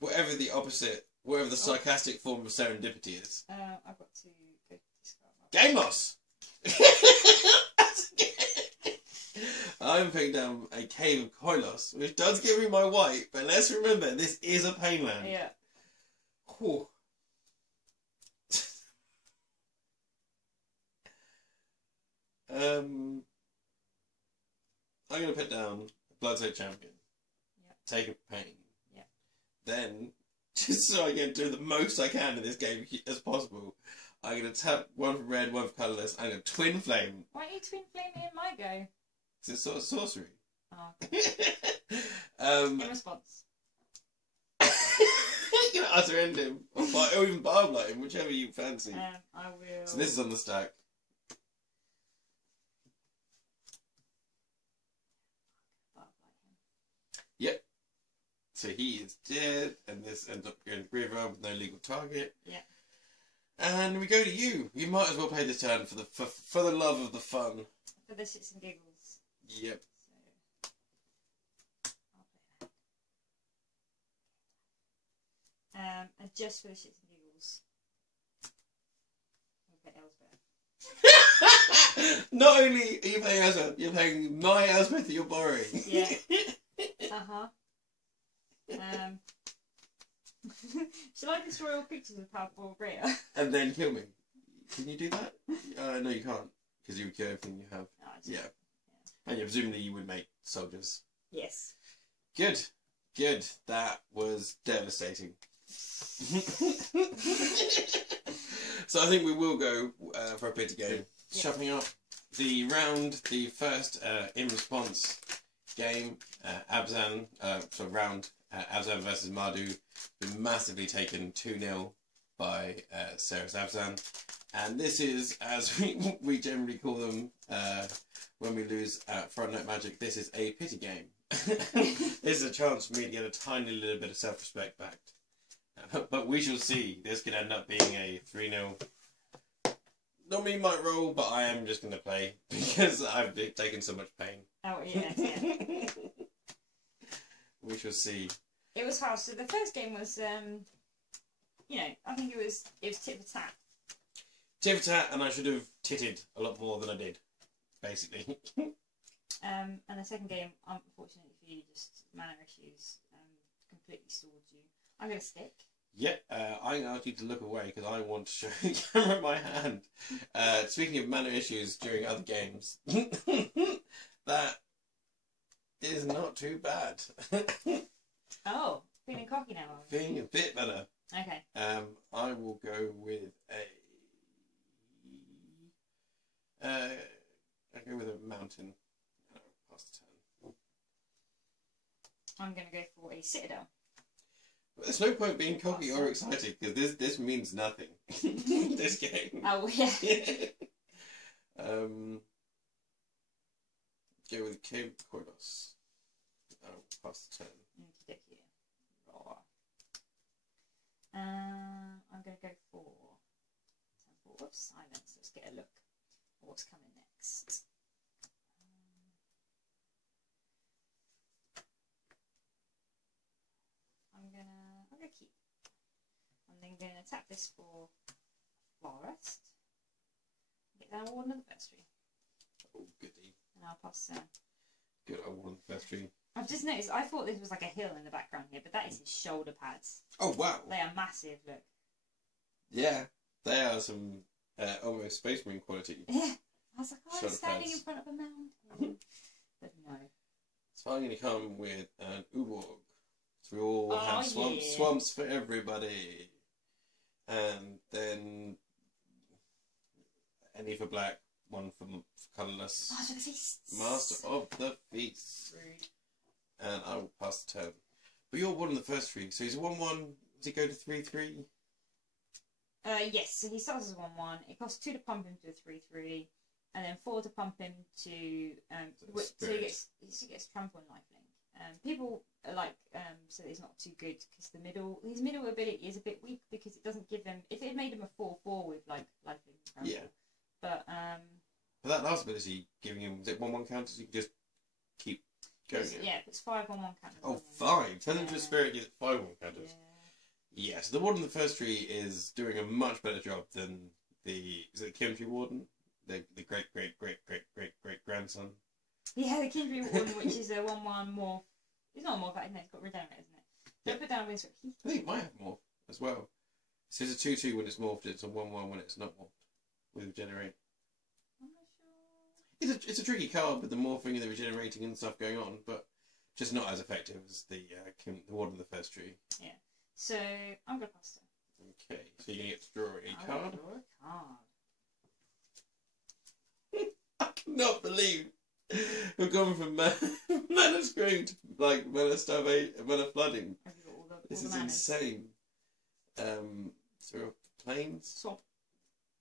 whatever the opposite, whatever the sarcastic form of serendipity is. I've got to go discard my Game loss! I'm putting down a Cave of Koilos, which does give me my white, but let's remember, this is a pain land. Yeah. Whew. I'm going to put down Bloodsoaked Champion. Yep. Take a pain. Yep. Then, just so I can do the most I can in this game as possible, I'm going to tap 1 for red, 1 for colourless. I'm going to Twin Flame. Why don't you twin flame me in my go? It's sort of sorcery. Oh. In response. You can utter end him, or even Bioblight him, whichever you fancy. I will. So this is on the stack. Yep. So he is dead, and this ends up going to graveyard with no legal target. Yeah. And we go to you. You might as well play this turn for the love of the fun. For the shits and giggles. Yep. So, I'll play that. And just for the shits and giggles, I'll play Elsbeth. Not only are you playing Elsbeth, you're playing my Elsbeth that you're borrowing. Yeah. Shall I destroy all creatures with powerful or greater? And then kill me. Can you do that? No, you can't. Because you would kill everything you have. Oh, yeah. And presumably you would make soldiers. Yes. Good. Good. That was devastating. So I think we will go for a pity game. Yeah. Shuffling up the round, the first in response game, Abzan, round, Abzan versus Mardu, been massively taken 2-0 by Sarah and Abzan. And this is, as we generally call them when we lose at Front Night Magic, this is a pity game. This is a chance for me to get a tiny little bit of self-respect back. But we shall see. This could end up being a 3-0. Not me might roll, but I am just going to play because I've taken so much pain. Oh, yeah. We shall see. It was hard. So the first game was, you know, I think it was tit for tat. Tit for tat, and I should have titted a lot more than I did, basically. And the second game, unfortunately for you, just mana issues completely stalled you. I'm going to stick. Yep, I'm going to ask you to look away because I want to show the camera my hand. Speaking of mana issues during other games, that is not too bad. Oh, feeling cocky now. Feeling a bit better. Okay. I will go with I'll go with a mountain. Pass the turn. I'm going to go for a citadel. But there's no point being cocky or excited because this means nothing. This game. Oh yeah. Go with Cape Cordos. I'll pass the turn. I'm going to go for Temple of Silence. Let's get a look at what's coming next. I'm gonna keep. I'm then gonna tap this for Forest. Get down Warden of the First Tree. Oh goody. And I'll pass turn. Good old Warden of the First Tree. I've just noticed, I thought this was like a hill in the background here, but that is his shoulder pads. Oh wow. They are massive, look. Yeah. They are some almost Space Marine quality. Yeah. I was like, oh, shoulder I'm standing pads. in front of a mountain. But no. So I'm going to come with an Uborg. So we all have swamps for everybody. And then any for black, one for colourless. Master of the Feast. Master of the Feast. Rude. And I will pass the turn. But you're one in the first three, so he's a 1-1. Does he go to 3-3? Yes, so he starts as 1-1. It costs 2 to pump him to a 3-3, and then 4 to pump him to so he gets trample and lifelink. People are like so he's not too good because his middle ability is a bit weak because it doesn't give him. If it made him a 4-4 with like lifelink and trample. Yeah. But for that last ability, giving him, is it 1-1 counters? You can just keep going. Yeah, it's 5 on 1 counter. Oh, 5. Turn into a spirit, gives 5 on counters. Yeah. Yes, the Warden of the First Tree is doing a much better job than the Kimchi Warden, the great grandson. Yeah, the Kindred Warden, which is a 1-1 morph. It's not a morph, isn't it? It's got regenerate, isn't it? Don't put down Winsor. I think it might have morph as well. So it's a 2-2 when it's morphed. It's a 1-1 when it's not morphed with regenerate. I'm not sure. It's a tricky card with the morphing and the regenerating and stuff going on, but just not as effective as the Warden of the First Tree. Yeah. So I'm gonna pass it. Okay, so you get to draw a card. Draw a card. I cannot believe we've gone from mana screwing to like mana flooding. This is insane. So planes. Swamp.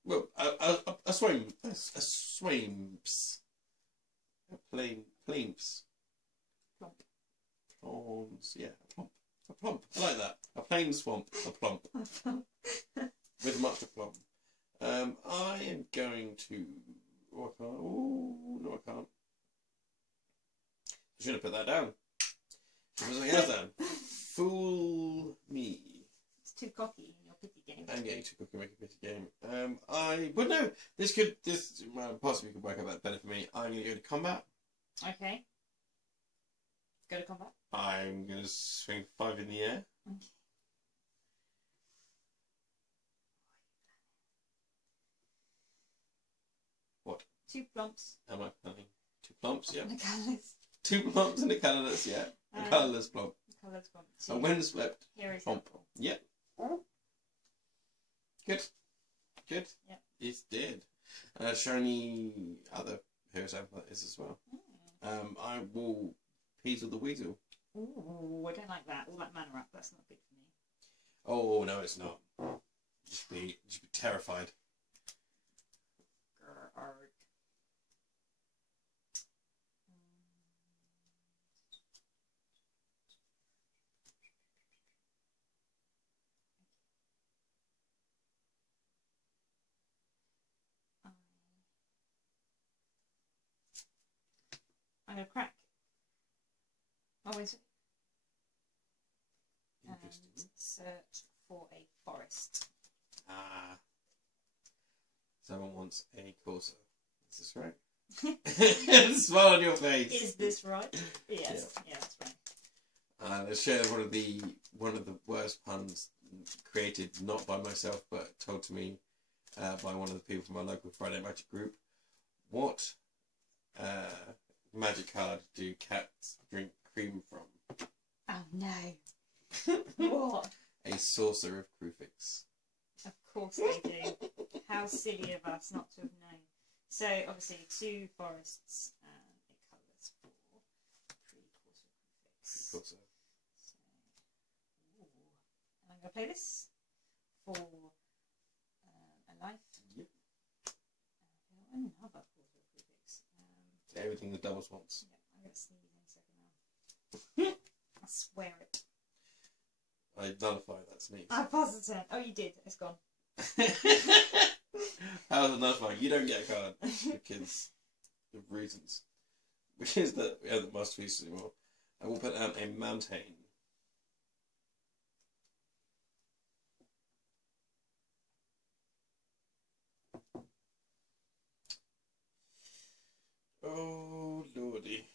Well, a swamps. A planes. Plump. Plums. Yeah, a plump. A plump. I like that. A plain swamp. A plump. with much aplomb. I am going to. Oh, I can't. Oh, no, I can't. I should have put that down. Should put something else down. Fool me. It's too cocky in your pity game. I'm getting too cocky to make a pity game. But no, this possibly could work out that better for me. I'm going to go to combat. Okay. Go to combat. I'm going to swing 5 in the air. Okay. What? 2 plumps. Am I planning? 2 plumps, yeah. And a colourless. 2 plumps and a colourless, yeah. A colourless plump. Colourless plump. A windswept Here is plump. Yep. Good. Good. Yep. It's dead. Shiny other hero sample that is as well. I will Peasel the Weasel. Ooh, I don't like that. All that mana up, that's not good for me. Oh, no, it's not. Just be terrified. I'm going to crack. Always. And search for a forest. Ah. Someone wants a Corsair. Is this right? Smile on your face. Is this right? Yes. Yeah, that's right. Let's share one of the worst puns created not by myself but told to me by one of the people from our local Friday Magic group. What magic card do cats drink cream from? Oh no. What? A saucer of Crufix. Of course they do. How silly of us not to have known. So obviously 2 forests and a colourless for 3 Crufix. Corsair. So, and I'm going to play this for a life. Yep. Another Crufix. Everything the doubles wants. Yeah, I'm going to sneeze in a second now. I swear it. I nullify that sneeze. I paused the turn. Oh, you did. It's gone. How is it nullifying? You don't get a card because of reasons. Which is that we haven't masterpiece anymore. I will put down a mountain. Oh lordy.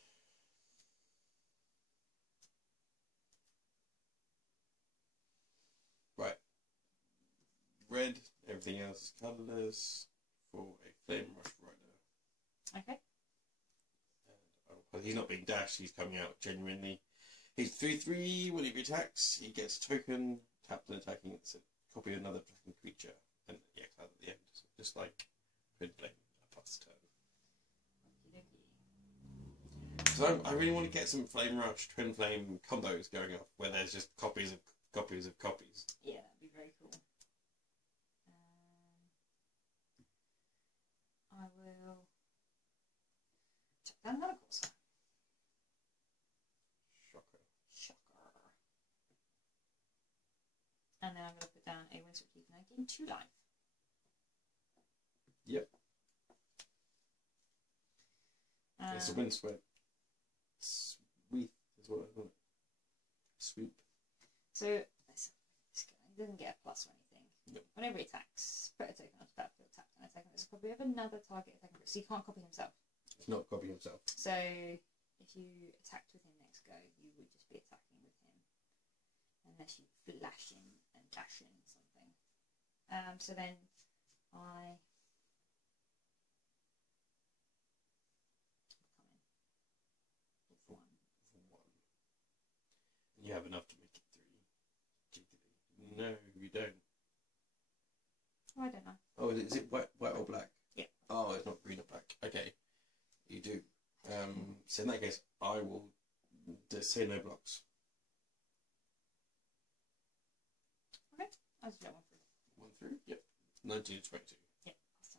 Right. Red, everything else is colourless for a Flame Rush Rider. Okay. And he's not being dashed, he's coming out genuinely. He's 3/3, when he attacks, he gets a token, tapped and attacking, it's a copy of another attacking creature, and the exile at the end. So just like Twin Flame, I pass the turn. So I really want to get some Flame Rush, Twin Flame combos going off, where there's just copies of copies of copies. Yeah, that'd be very cool. I will check down another Corsair. Shocker. And then I'm going to put down a Windswept Heath and gain 2 life. Yep. It's a Windswept. Sweep as well, isn't it? Sweep. So, he doesn't get a plus or anything. Yep. Whenever he attacks, put a token onto that for attack and attack. There's a copy of another target attacking, so he can't copy himself. It's not copy himself. So, if you attacked with him next go, you would just be attacking with him. Unless you flash him and dash him or something. So then I You have enough to make it 3. Jiggly. No, you don't. Oh, I don't know. Oh, is it white or black? Yeah. Oh, it's not green or black. Okay, you do. So in that case, I will say no blocks. Okay, I'll just get 1 through. 1 through? Yep. 19 to 22. Yeah, that's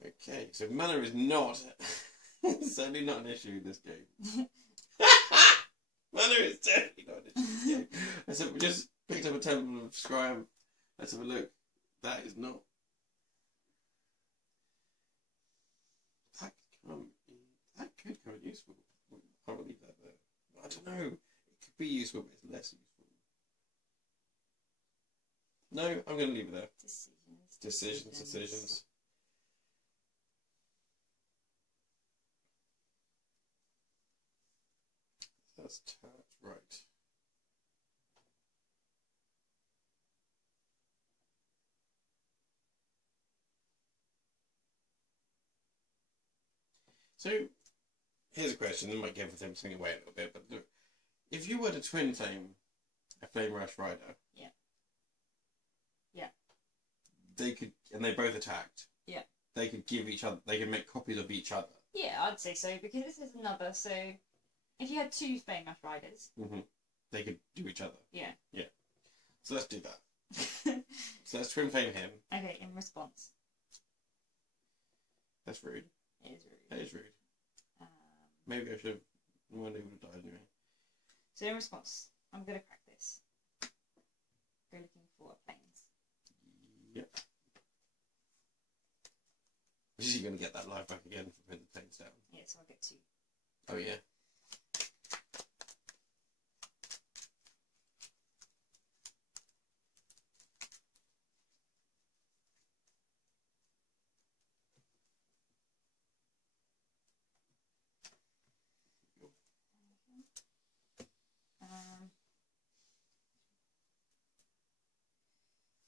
fine. Okay, so mana is not, certainly not an issue in this game. Mana is certainly not an issue in this game. So we just picked up a Temple of Scrying. Let's have a look. That is not. That could come in useful. I will leave that there. I don't know. It could be useful, but it's less useful. No, I'm going to leave it there. Decisions. That's right. So, here's a question. I might give something away a little bit, but look, if you were to twin flame a Flame Rush Rider, they could, and they both attacked. Yeah. They could give each other. They could make copies of each other. Yeah, I'd say so, because this is another. So, if you had 2 Flame Rush Riders, they could do each other. Yeah. So let's do that. So let's twin flame him. Okay, in response. That's rude. It is rude. That is rude. Maybe I should have. One day would have died anyway. So in response, I'm gonna crack this. Go looking for planes. Yep. Is he going to get that life back again from putting the planes down? Yeah, so I'll get 2. Oh, yeah.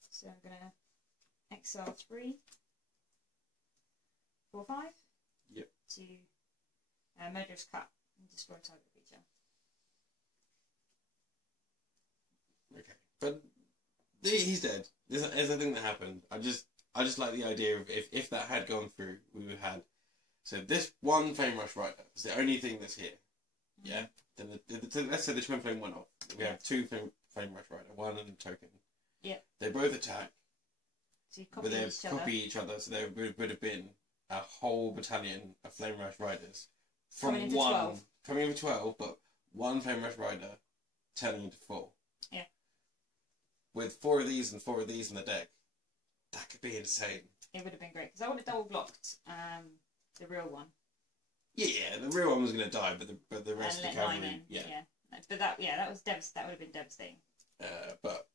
So I'm going to exile 3, 4, 5. Yep. To Murderous Cut and destroy target creature. Okay, but he's dead. There's a thing that happened. I just like the idea of if that had gone through, we would have had. So this one Flame Rush Rider is the only thing that's here. Yeah. Then let's say the twin flame went off. We have 2 Flame Rush Rider, 1 and a token. Yeah. They both attack. So you copy each other. So there would have been a whole battalion of Flame Rush Riders from coming into 12, but 1 Flame Rush Rider turning into 4. Yeah. With 4 of these and 4 of these in the deck, that could be insane. It would have been great because I would have double blocked the real one. Yeah, the real one was going to die, but the rest of the cavalry, But that would have been devastating. But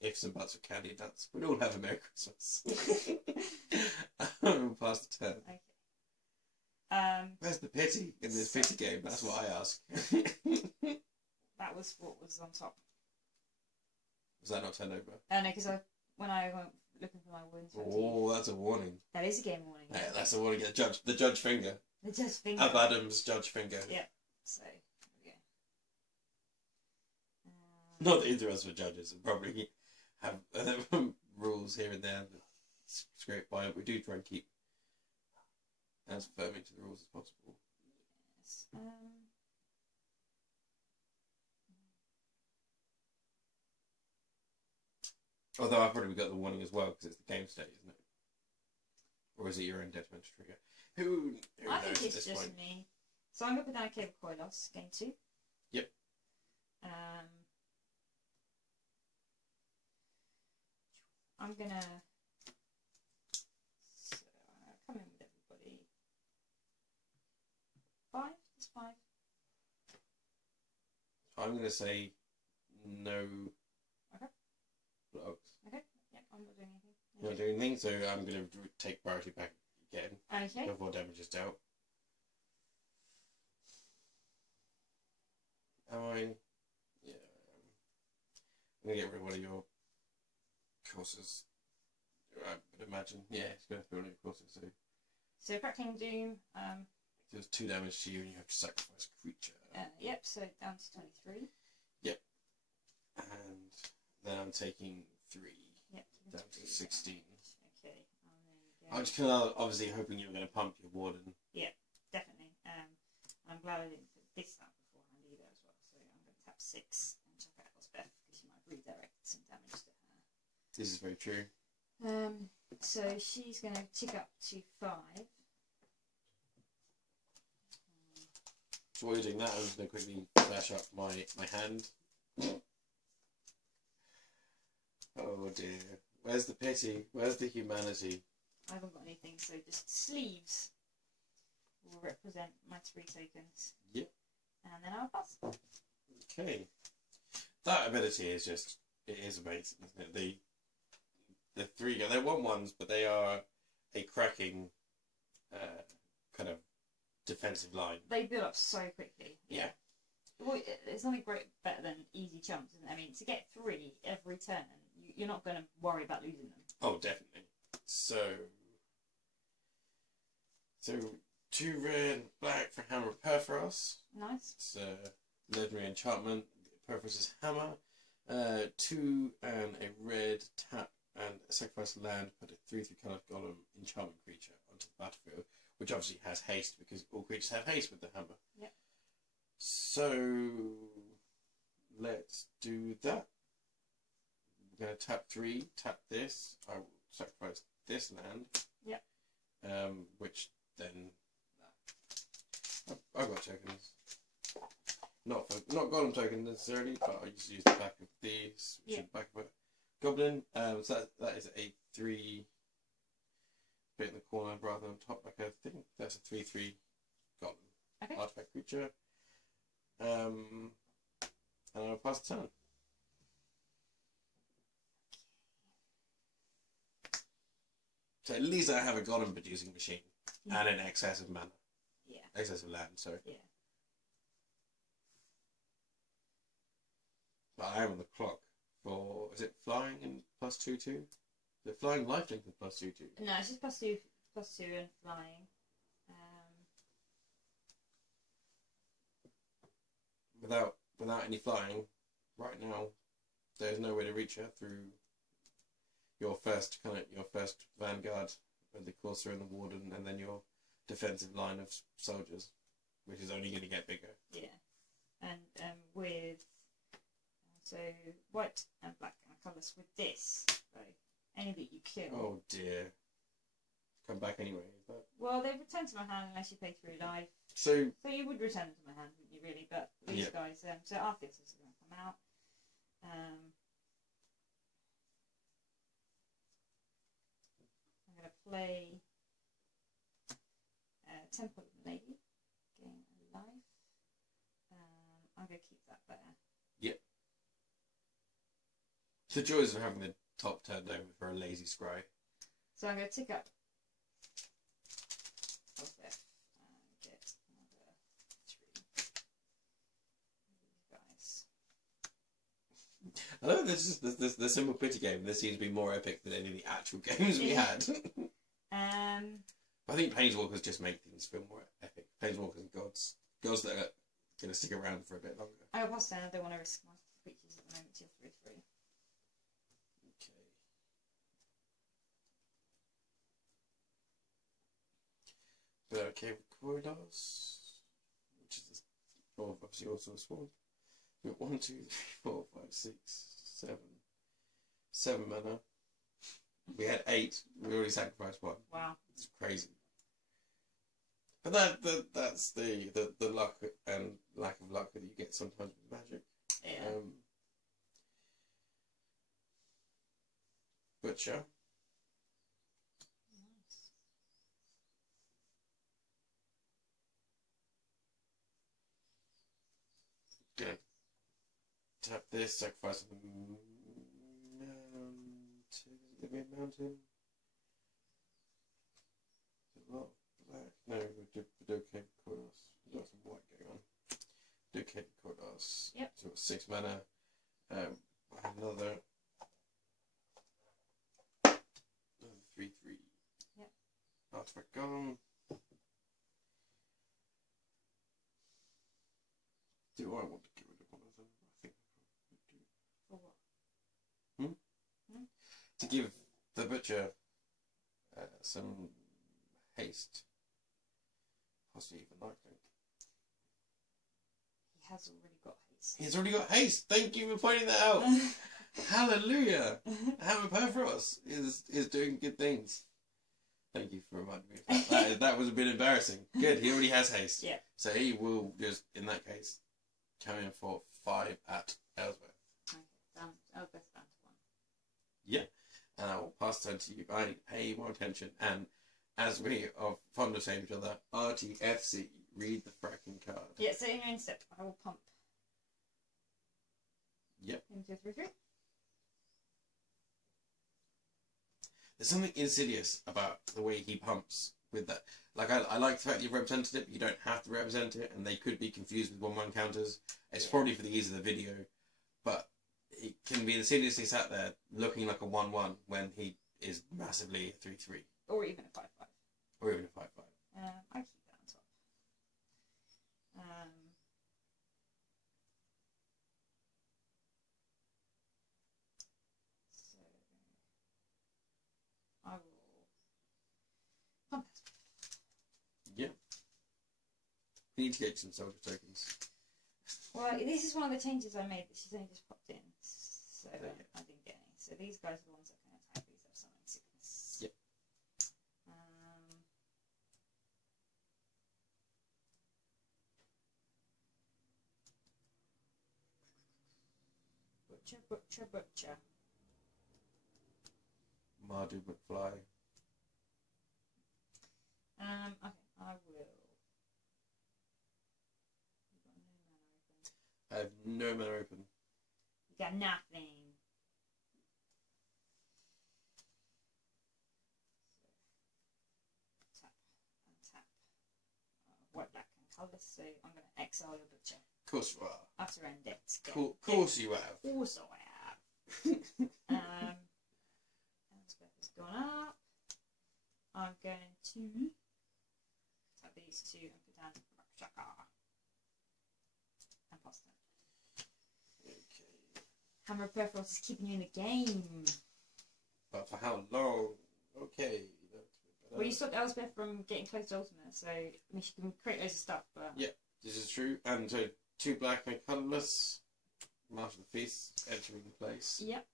if some butts were candy nuts, we'd all have a Merry Christmas. We'll pass the turn. Okay. Where's the pity in this pity game? That's what I ask. That was what was on top. Was that not turned over? No, because when I went looking for my wounds. Oh, that's a warning. That is a game warning. Yeah, that's a warning. The judge finger. The judge finger. Ab Adams' judge finger. Yeah. So. Yeah. Not that either of us were judges, and probably have rules here and there that scrape by, but we do try and keep as firmly to the rules as possible. Yes. Although I've probably got the warning as well because it's the game state, isn't it? Or is it your own detrimental trigger? Who I knows think it's at this just point? me. So I'm going to put down a Cave of Koilos, game 2. Yep. I'm going to come in with everybody. 5? Just 5. I'm going to say no. Okay. Blocks. Okay. Yeah, I'm not doing anything. You're not doing anything, so I'm going to take priority back again. Okay. Before damage is dealt. Am I? Yeah. I'm going to get rid of one of your courses. I would imagine. Yeah, it's going to be one of your courses, so. So Crackling Doom. Does 2 damage to you and you have to sacrifice a creature. Yep, so down to 23. Yep. And then I'm taking 3. Yep. Down to 16. Okay. I'm just kind of obviously hoping you were going to pump your warden. Yeah, definitely. I'm glad I didn't put this out beforehand either as well. So I'm going to tap 6 and chuck out Elspeth because she might redirect some damage to her. This is very true. So she's going to tick up to 5. So while you're doing that, I'm just going to quickly flash up my hand. Oh dear. Where's the pity? Where's the humanity? I haven't got anything, so just sleeves will represent my 3 tokens. Yep. And then I'll pass. Okay. That ability is just, it is amazing, isn't it? The 3 go, they're 1/1s, but they are a cracking kind of defensive line. They build up so quickly. Yeah. Well, it's nothing better than easy chumps, isn't it? I mean, to get 3 every turn, you're not going to worry about losing them. Oh, definitely. So 2 red, black for Hammer of Perforos. Nice. It's a legendary enchantment. Perforos' Hammer. 2 and a red, tap and sacrifice land, put a 3/3 coloured golem enchantment creature onto the battlefield, which obviously has haste because all creatures have haste with the hammer. Yep. So let's do that. We're going to tap 3, tap this. I will sacrifice this land. Yep. Which then I've got tokens. Not golem token necessarily, but I just use the back of these, which is the back of a goblin. So that is a 3 bit in the corner rather than on top, like I think that's a 3/3 goblin. Okay. Artifact creature. And I'll pass the turn. So at least I have a golem producing machine and an excess of mana. Yeah. Excess of land, sorry. Yeah. But I am on the clock for, is it flying and +2/2? Is it flying lifelink and +2/2? No, it's just +2 and flying. Without any flying, right now, there's no way to reach her through your first vanguard with the courser and the warden, and then your defensive line of soldiers, which is only going to get bigger. Yeah, and with so white and black colours with this, so any that you kill. Oh dear. Come back anyway. Is that... Well, they return to my hand unless you pay 3 life. So you would return them to my hand, wouldn't you, really? But these guys, so Arceus is going to come out. I'm going to play Temple of Lady, gain a life. I'm going to keep that there. Yep. The joys of having the top turned over for a lazy scry. So I'm going to tick up Elspeth and get another 3. These guys. I know this is the simple pity game. This seems to be more epic than any of the actual games we had. I think Planeswalkers just make things feel more epic. Planeswalkers and gods that are going to stick around for a bit longer. I pass down. I don't want to risk my creatures at the moment. Tier 3/3. Okay, corridors, which is obviously also a spawn. We've got 1, 2, 3, 4, 5, 6, 7 mana. We had 8. We already sacrificed 1. Wow, it's crazy. But that's the luck and lack of luck that you get sometimes with Magic. Yeah. Butcher. Gonna tap this, sacrifice the mountain. Is it gonna be a mountain? Is it a lot of black? No, we'll do Cave Corridors. We've got some white going on. Do Cave Corridors. Yep. So we've got 6 mana. Another 3/3. Yep. Artifact Golem. Do I want to get rid of one of them? I think I probably do. For what? To give the Butcher some haste. Possibly even lifelink. He has already got haste. He's already got haste! Thank you for pointing that out! Hallelujah! Hammer Perforos is doing good things. Thank you for reminding me of that. That was a bit embarrassing. Good, he already has haste. Yeah. So he will just, in that case, come in for 5 at Ellsworth. Okay, Elspeth down to 1. Yeah. and I will pass it on to you. I need to pay more attention. And as we are fond of saying to each other, RTFC, read the fracking card. Yeah, so in your own step, I will pump. Yep. 1, 2, 3, 3. There's something insidious about the way he pumps with that. Like, I like the fact that you've represented it, but you don't have to represent it, and they could be confused with 1-1 counters. It's probably for the ease of the video, but he can be insidiously sat there looking like a 1-1 when he is massively a 3-3. Or even a 5-5. Or even a 5-5. I keep that on top. So I will pump that. Yeah. We need to get some soldier tokens. Well, this is one of the changes I made that she's only just popped in, so Yeah. I didn't get any. So these guys are the ones that can attack. These have summoning sickness. Yep. Butcher, butcher, butcher. Mardu McFly. Okay, I will. I have no mana open. You got nothing. So, tap and tap. White, black, and colours. So I'm going to exile your butcher. Of course you are. Utter end it. Of course you have. Also I have. Elspeth has gone up. I'm going to tap these two and put down Rakshaka. And pass them. Okay. Hammer of Perforos is keeping you in the game. But for how long? Okay. Well, you stopped Elspeth from getting close to Ultimate, so I mean, she can create loads of stuff, but... Yeah, this is true. And so, 2 black and colourless. March of the Feast entering place. Yep.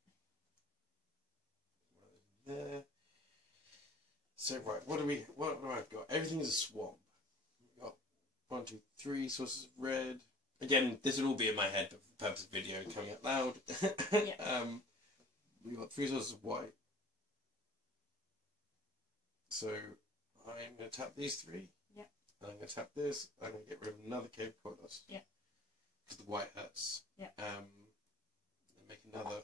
There. So, right, what do I've got? Everything's a swamp. We've got 1, 2, 3 sources of red. Again, this will all be in my head, but for the purpose of video, coming out loud. Yeah. We've got 3 sources of white. So, I'm going to tap these 3. Yep. And I'm going to tap this. I'm going to get rid of another Cave Coilers. Yep. Because the white hurts. Yep. And make another.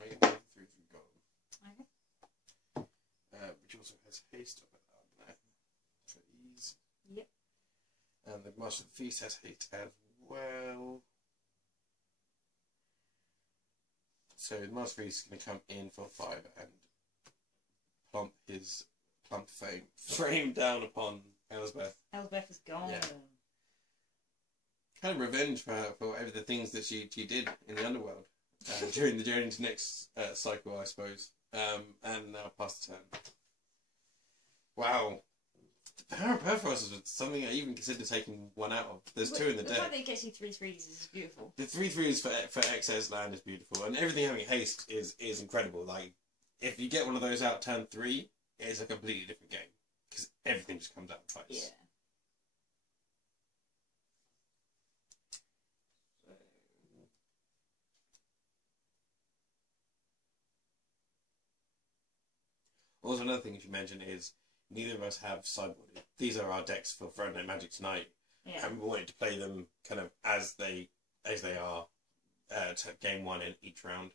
Make another 3 golem. Okay. Which also has haste up there for ease. Yep. And the Master of the Feast has haste as well. So the Master of the Feast is going to come in for 5 and plump his frame down upon Elspeth. Elspeth is gone. Yeah. Kind of revenge for her for the things that she did in the underworld during the journey to next cycle, I suppose. And now pass the turn. Wow. The Power of Perforos is something I even consider taking one out of. There's 2 in the deck. deck. The fact that it gets you 3/3s is beautiful. The 3/3s for excess land is beautiful, and everything having haste is incredible. Like, if you get one of those out turn 3, it's a completely different game because everything just comes out and fights. Yeah. Also, another thing you should mention is neither of us have sideboarded. These are our decks for Friday Night Magic tonight, Yeah. and we wanted to play them kind of as they are to game 1 in each round.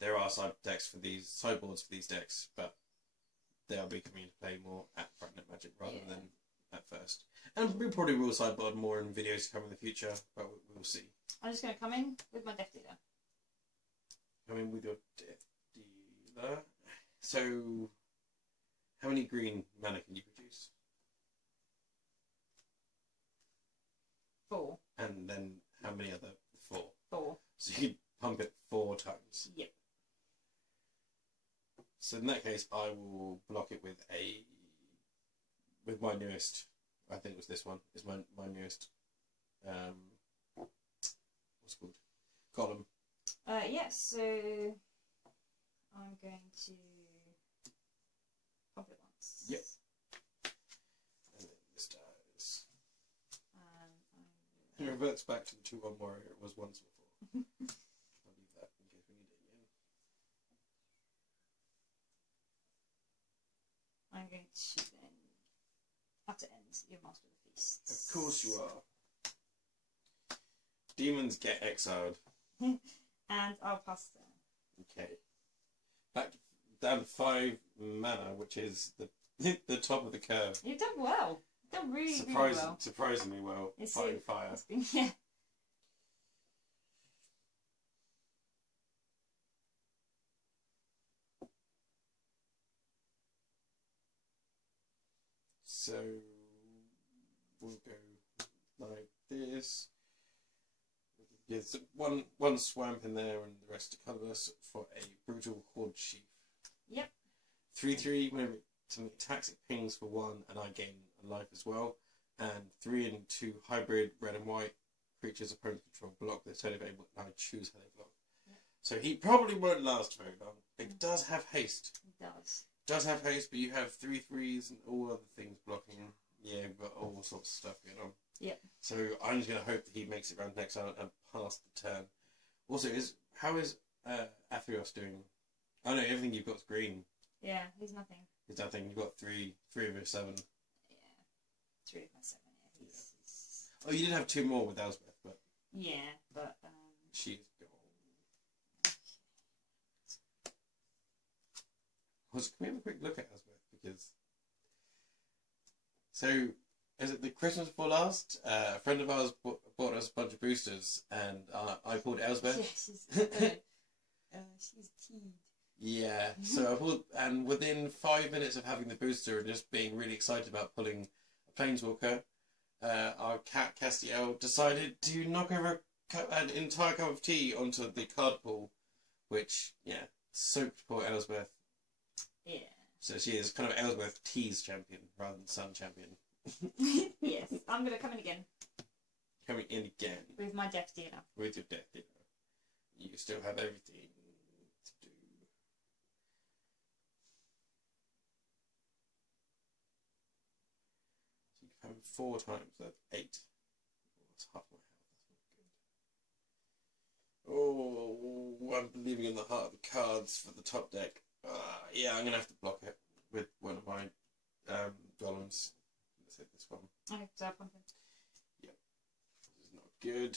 There are sideboards for these decks, but they'll be coming into play more at Friday Night Magic rather than at first. And we probably will sideboard more in videos to come in the future, but we'll see. I'm just going to come in with my Death Dealer. Come in with your Death Dealer. So, how many green mana can you produce? 4. And then how many other 4? 4. So you could pump it 4 times. Yep. So in that case, I will block it with my newest. I think it was this one. Is my newest. What's it called? Column. Yes. So I'm going to pump it once. Yep. And then this dies. It reverts back to the 2/1 warrior it was once before. I'll leave that in I'm going to then have to end your Master of the Feast. Of course you are. Demons get exiled. And I'll pass them. Okay. Back down to 5 mana, which is the the top of the curve. You've done well. You've done really well. Surprisingly well. It's Fighting fire. It's been, yeah. So we'll go like this. There's one swamp in there and the rest are colourless for a brutal horde sheaf. Yep. 3/3, whenever something attacks, it pings for 1 and I gain a life as well. And 3 and 2 hybrid red and white creatures opponents control block this turn available and I choose how they block. Yep. So he probably won't last very long. It does have haste. It does. Does have haste, but you have 3/3s and all other things blocking. Yeah, you've got all sorts of stuff going on. Yep. So I'm just going to hope that he makes it around next round and pass the turn. Also, how is Athreos doing? Oh no, everything you've got is green. Yeah, he's nothing. He's nothing. You've got 3 of your 7. Yeah, 3 of my 7. Yeah, he's... Oh, you did have 2 more with Elspeth, but yeah, but she's gone. Can we have a quick look at Elspeth? Because so. Is it the Christmas before last? A friend of ours bought us a bunch of boosters, and I pulled Elsbeth. Yeah, she's good. She's teed. Yeah, so I pulled, and within 5 minutes of having the booster and just being really excited about pulling a Planeswalker, our cat Castiel decided to knock over an entire cup of tea onto the card pool, which, yeah, soaked poor Elsbeth. Yeah. So she is kind of Elsbeth Tea's champion rather than Sun champion. Yes, I'm going to come in again. Coming in again. With my death dealer. With your death dealer. You still have everything to do. So you can have 4 times, that's 8. That's half my health, that's not good. Oh, I'm believing in the heart of the cards for the top deck. Yeah, I'm going to have to block it with one of my golems. This one. Okay, so I've Yep. This is not good.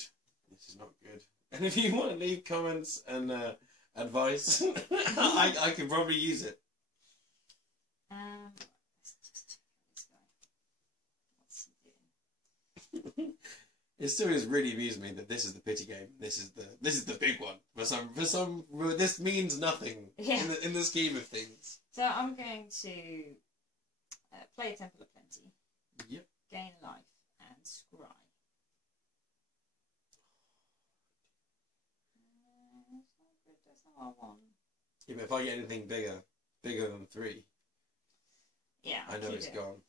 This is not good. And if you want to leave comments and advice, I could probably use it. Let's just check this guy. What's he doing? It still is really amusing me that this is the pity game. This is the big one. For some, this means nothing in the scheme of things. So I'm going to play a Temple of Plenty. Yep. Gain life and scry. That's not good. That's not what I want. Yeah, but if I get anything bigger than 3, yeah, I know it's gone.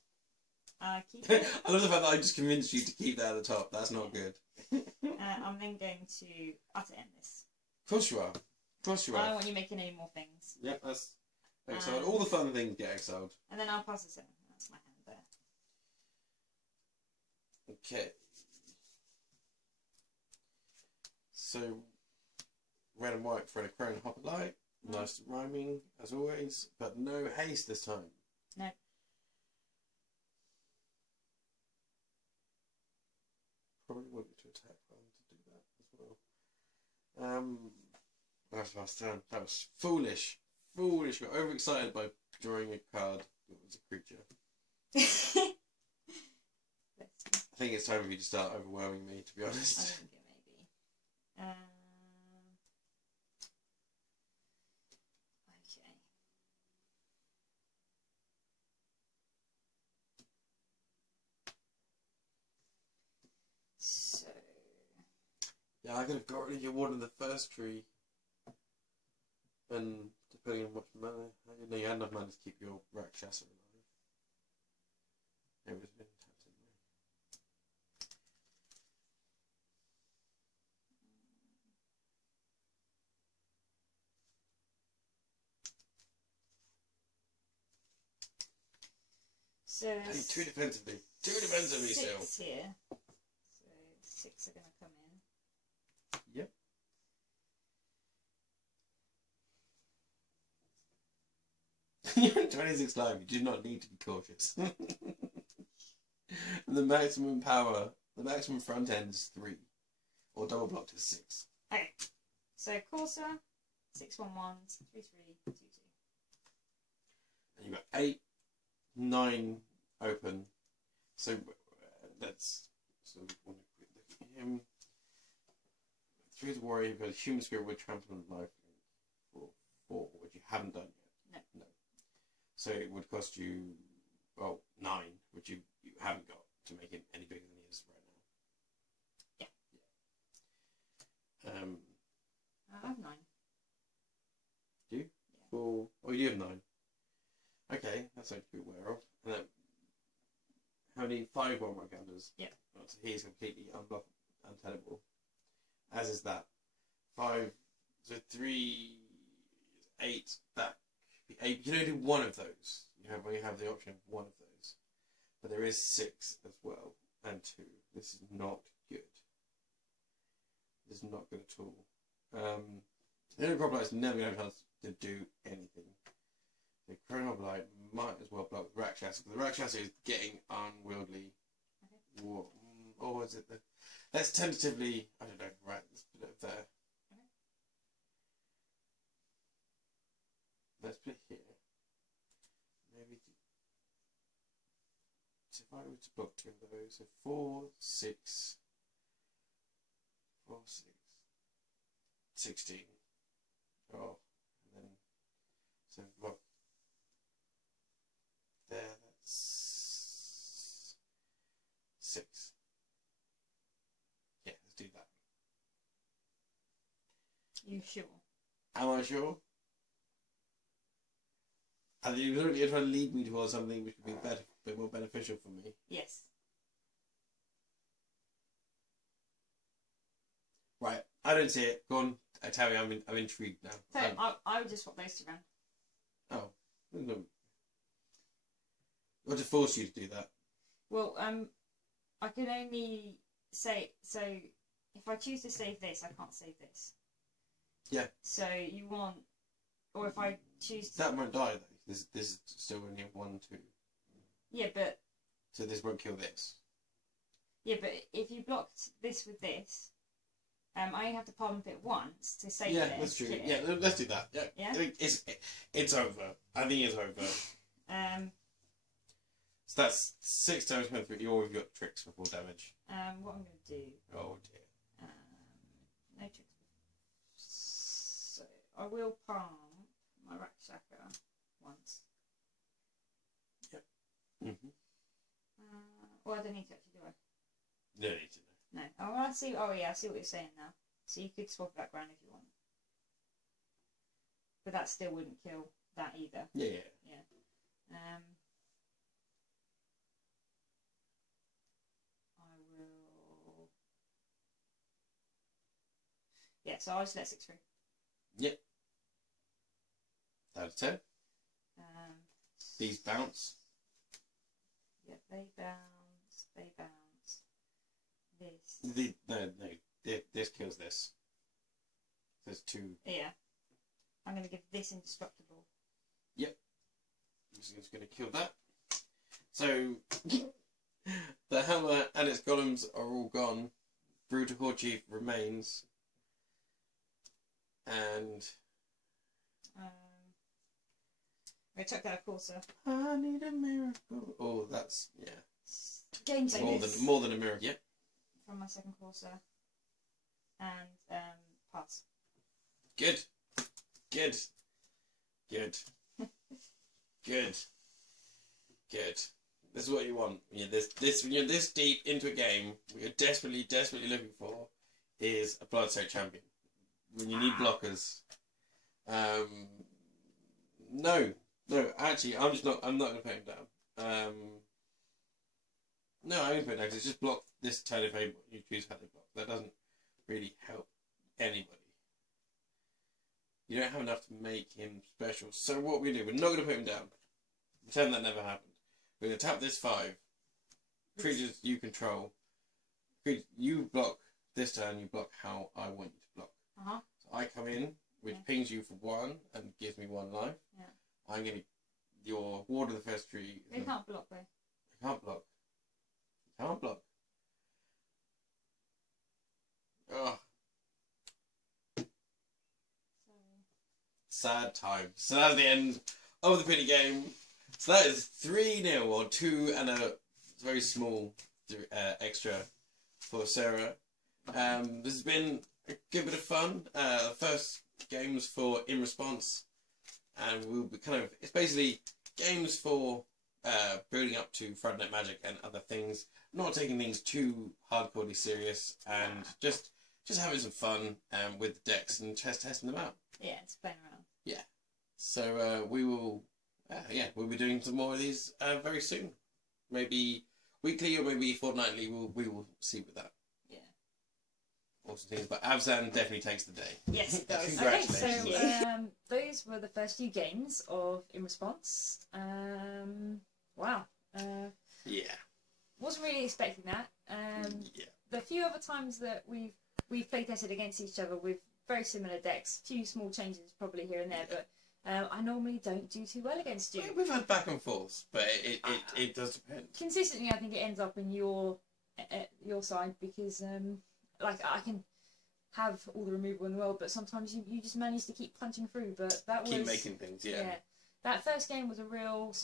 Keep it. I love the fact that I just convinced you to keep that at the top. That's not good. I'm then going to utter end this. Of course you are. Of course you are. I don't want you making any more things. Yep, that's exiled. All the fun things get exiled. And then I'll pass this in. That's my hand there. Okay. So, red and white for a crown hop a light. Nice rhyming, as always, but no haste this time. No. Probably want you to attack rather to do that as well. That's last turn. That was foolish. Foolish. Got overexcited by drawing a card that was a creature. I think it's time for you to start overwhelming me, to be honest. I think it may be. Okay. So. Yeah, I could have got rid of your one in the first tree. And depending on what mana, no, you had enough mana to keep your Rakshasa alive. It was been tapped in there. So Hey, 2 defensively. 2 defensively 6 still. here. So 6 are going to come in. Yep. You're in 26 live. You do not need to be cautious. And the maximum power, the maximum front end is 3, or double blocked is 6. Okay. So Corsair, 6/1/1s, 3/3, 2/2. And you've got 8, 9 open. So let's. So we want to look at him. 3 is warrior. You've got a human spirit with trample on life for 4, which you haven't done yet. No. So it would cost you, well, 9, which you haven't got to make him any bigger than he is right now. Yeah. I have 9. Do you? Yeah. Well, oh, you do have 9. Okay, that's something to be aware of. And then, how many 5 1 counters? Yeah. Oh, so he's completely untenable. As is that. 5, so 3, 8 back. 8. You can only do one of those. You have the option of one of those. But there is 6 as well, and 2. This is not good. This is not good at all. The only problem is never going to have a chance to do anything. The Chronoblight might as well block the Rack Chassis, because the Rack Chassis is getting unwieldy. Okay. Or is it the... Let's tentatively... I don't know. Right, let's put it there. Okay. Let's put it here. Maybe... So if I were to block 2 of those, so 4, 6... 4, 6... 16. Oh, and then... So block... There, that's 6. Yeah, let's do that. You sure? Am I sure? And you're trying to lead me towards something which would be better, a bit more beneficial for me. Yes. Right, I don't see it. Go on, tell me. I'm intrigued now. So I would just swap those 2 around. Oh, no. What to force you to do that? Well, I can only say, so if I choose to save this, I can't save this. Yeah. So you want, or if I choose to... That won't die though. This is still only 1, 2. Yeah, but... So this won't kill this. Yeah, but if you blocked this with this, I only have to pump it once to save yeah, this. That's true. Yeah, let's do that. Yeah. Yeah? It's over. I think it's over. So that's 6 damage coming through. You already got tricks for 4 damage. What I'm going to do... Oh dear. No tricks. So I will palm my Rakshaka once. Yep. Mm-hmm. Well, I don't need to actually, do I? No need to know. No. Oh, well, I see. Oh, yeah, I see what you're saying now. So you could swap that ground if you want. But that still wouldn't kill that either. Yeah. I will... Yeah, so I'll just let 6 through. Yep. Out of 10. These bounce. Yeah, they bounce. They bounce. This. This kills this. There's 2. Yeah. I'm going to give this indestructible. Yep. I'm just going to kill that. So, the hammer and its golems are all gone. Brutal Horde Chief remains. And... I checked that, of course, sir. I need a miracle. Oh, that's... Yeah. Game savers. More than a miracle. Yep. From my second courser. And, pass. Good. Good. This is what you want. When you're this deep into a game, what you're desperately looking for is a Bloodsoaked champion. When you need blockers. No, actually, I'm not going to put him down. No, I'm going to put him down because it's just block this turn if you choose how they block. That doesn't really help anybody. You don't have enough to make him special. So what we do, we're not going to put him down. Pretend that never happened. We're going to tap this 5. Creatures you control. You block this turn, you block how I want you to block. Uh-huh. So I come in, which pings you for 1 and gives me 1 life. Yeah. I'm going to your ward of the first tree. They can't block though. They can't block. You can't block. Oh. Sad times. So that's the end of the pity game. So that is 3-0, or 2 and a very small extra for Sarah. This has been a good bit of fun. First games for In Response, and we'll be it's basically games for building up to Friday Night Magic and other things, not taking things too hardcorely serious, and just having some fun with the decks and testing them out. Yeah, it's playing around. Yeah. So we will, we'll be doing some more of these very soon. Maybe weekly or maybe fortnightly. We will see with that. Yeah. Awesome things, but Abzan definitely takes the day. Yes, it does. Congratulations. Okay, so those were the first few games of In Response. Wow. Yeah. Wasn't really expecting that. Yeah. The few other times that we've play tested against each other with very similar decks, few small changes probably here and there, but I normally don't do too well against you. We've had back and forth, but it does depend. Consistently, I think it ends up in your side because like I can have all the removal in the world, but sometimes you just manage to keep punching through. But that was keep making things, yeah. That first game was a real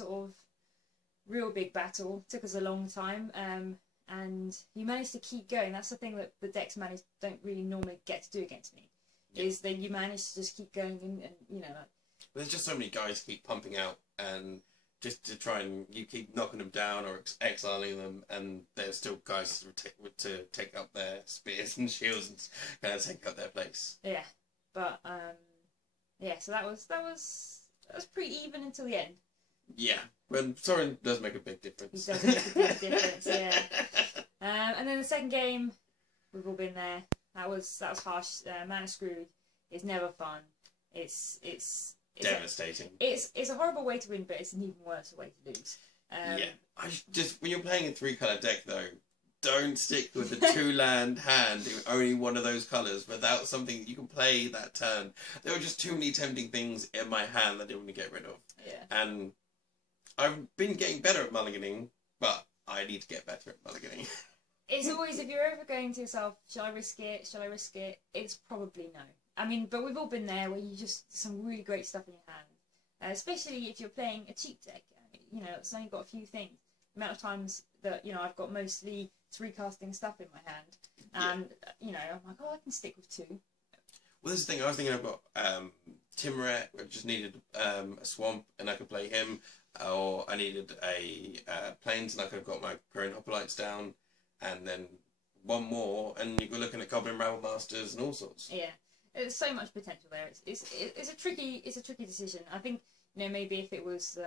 big battle. Took us a long time, and you managed to keep going. That's the thing that the decks don't really normally get to do against me. Is that you manage to just keep going and you know. There's just so many guys keep pumping out, and just to try and you keep knocking them down or exiling them, and there's still guys to take up their spears and shields and kind of take up their place. Yeah, but so that was pretty even until the end. Yeah, when Soren does make a big difference. He does make a big difference, yeah. And then the second game, we've all been there. That was harsh. Mana Screwed is never fun. It's devastating. It's a horrible way to win, but it's an even worse way to lose. When you're playing a 3-colour deck though, don't stick with a 2-land hand in only one of those colours without something you can play that turn. There were just too many tempting things in my hand that I didn't want to get rid of. Yeah. And I've been getting better at mulliganing, but I need to get better at mulliganing. It's always, if you're ever going to yourself, shall I risk it? Shall I risk it? It's probably no. I mean, but we've all been there where you just, some really great stuff in your hand. Especially if you're playing a cheap deck. You know, it's only got a few things. The amount of times that, you know, I've got mostly 3-casting stuff in my hand. And, you know, I'm like, I can stick with 2. Well, this is the thing. I was thinking I've got Timuret, I just needed a swamp and I could play him. Or I needed a plains and I could have got my Growing Hoplites down. And then one more, and you're looking at Goblin Rabble Masters and all sorts. Yeah, there's so much potential there. It's a tricky decision. I think, you know, maybe if it was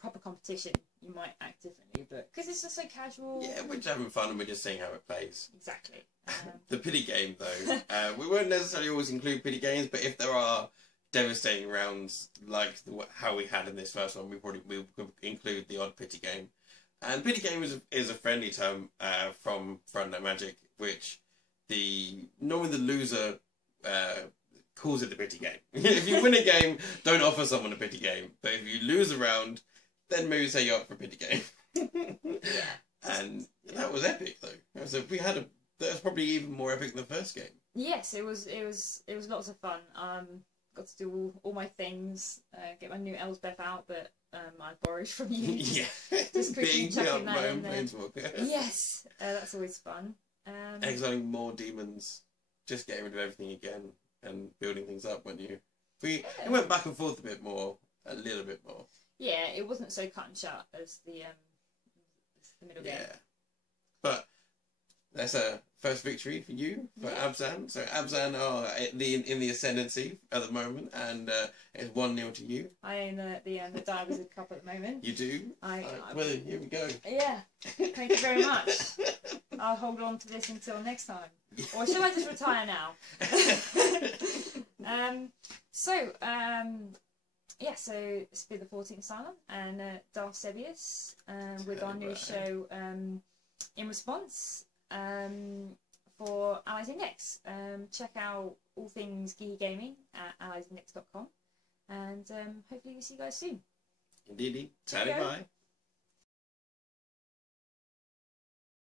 proper competition, you might act differently, but because it's just so casual. Yeah, we're just having fun and we're just seeing how it plays. Exactly. The pity game though, we won't necessarily always include pity games, but if there are devastating rounds like how we had in this first one, we'll include the odd pity game. And pity game is a friendly term from Friday Night Magic, which normally the loser calls it the pity game. If you win a game, don't offer someone a pity game. But if you lose a round, then maybe say you're up for a pity game. And that was epic though. That was probably even more epic than the first game. Yes, it was lots of fun. Got to do all my things, get my new Elsbeth out, but I borrowed from you. Yeah, just quickly chucking my that own in there. planeswalker. Yes, that's always fun. Exiling more demons, just getting rid of everything again and building things up. It went back and forth a little bit more. Yeah, it wasn't so cut and shut as the middle game. Yeah, but that's a first victory for you, for Abzan. So Abzan are in the ascendancy at the moment, and it's 1-0 to you. I own the Dire Wizard Cup at the moment. You do? Well, here we go. Yeah, thank you very much. I'll hold on to this until next time. Or shall I just retire now? So it's been the 14th Asylum and Darth Sebious with our new show In Response. For Allies Index. Check out all things geeky gaming at alliesindex.com. and hopefully we'll see you guys soon. Indeedy. There you Bye. go.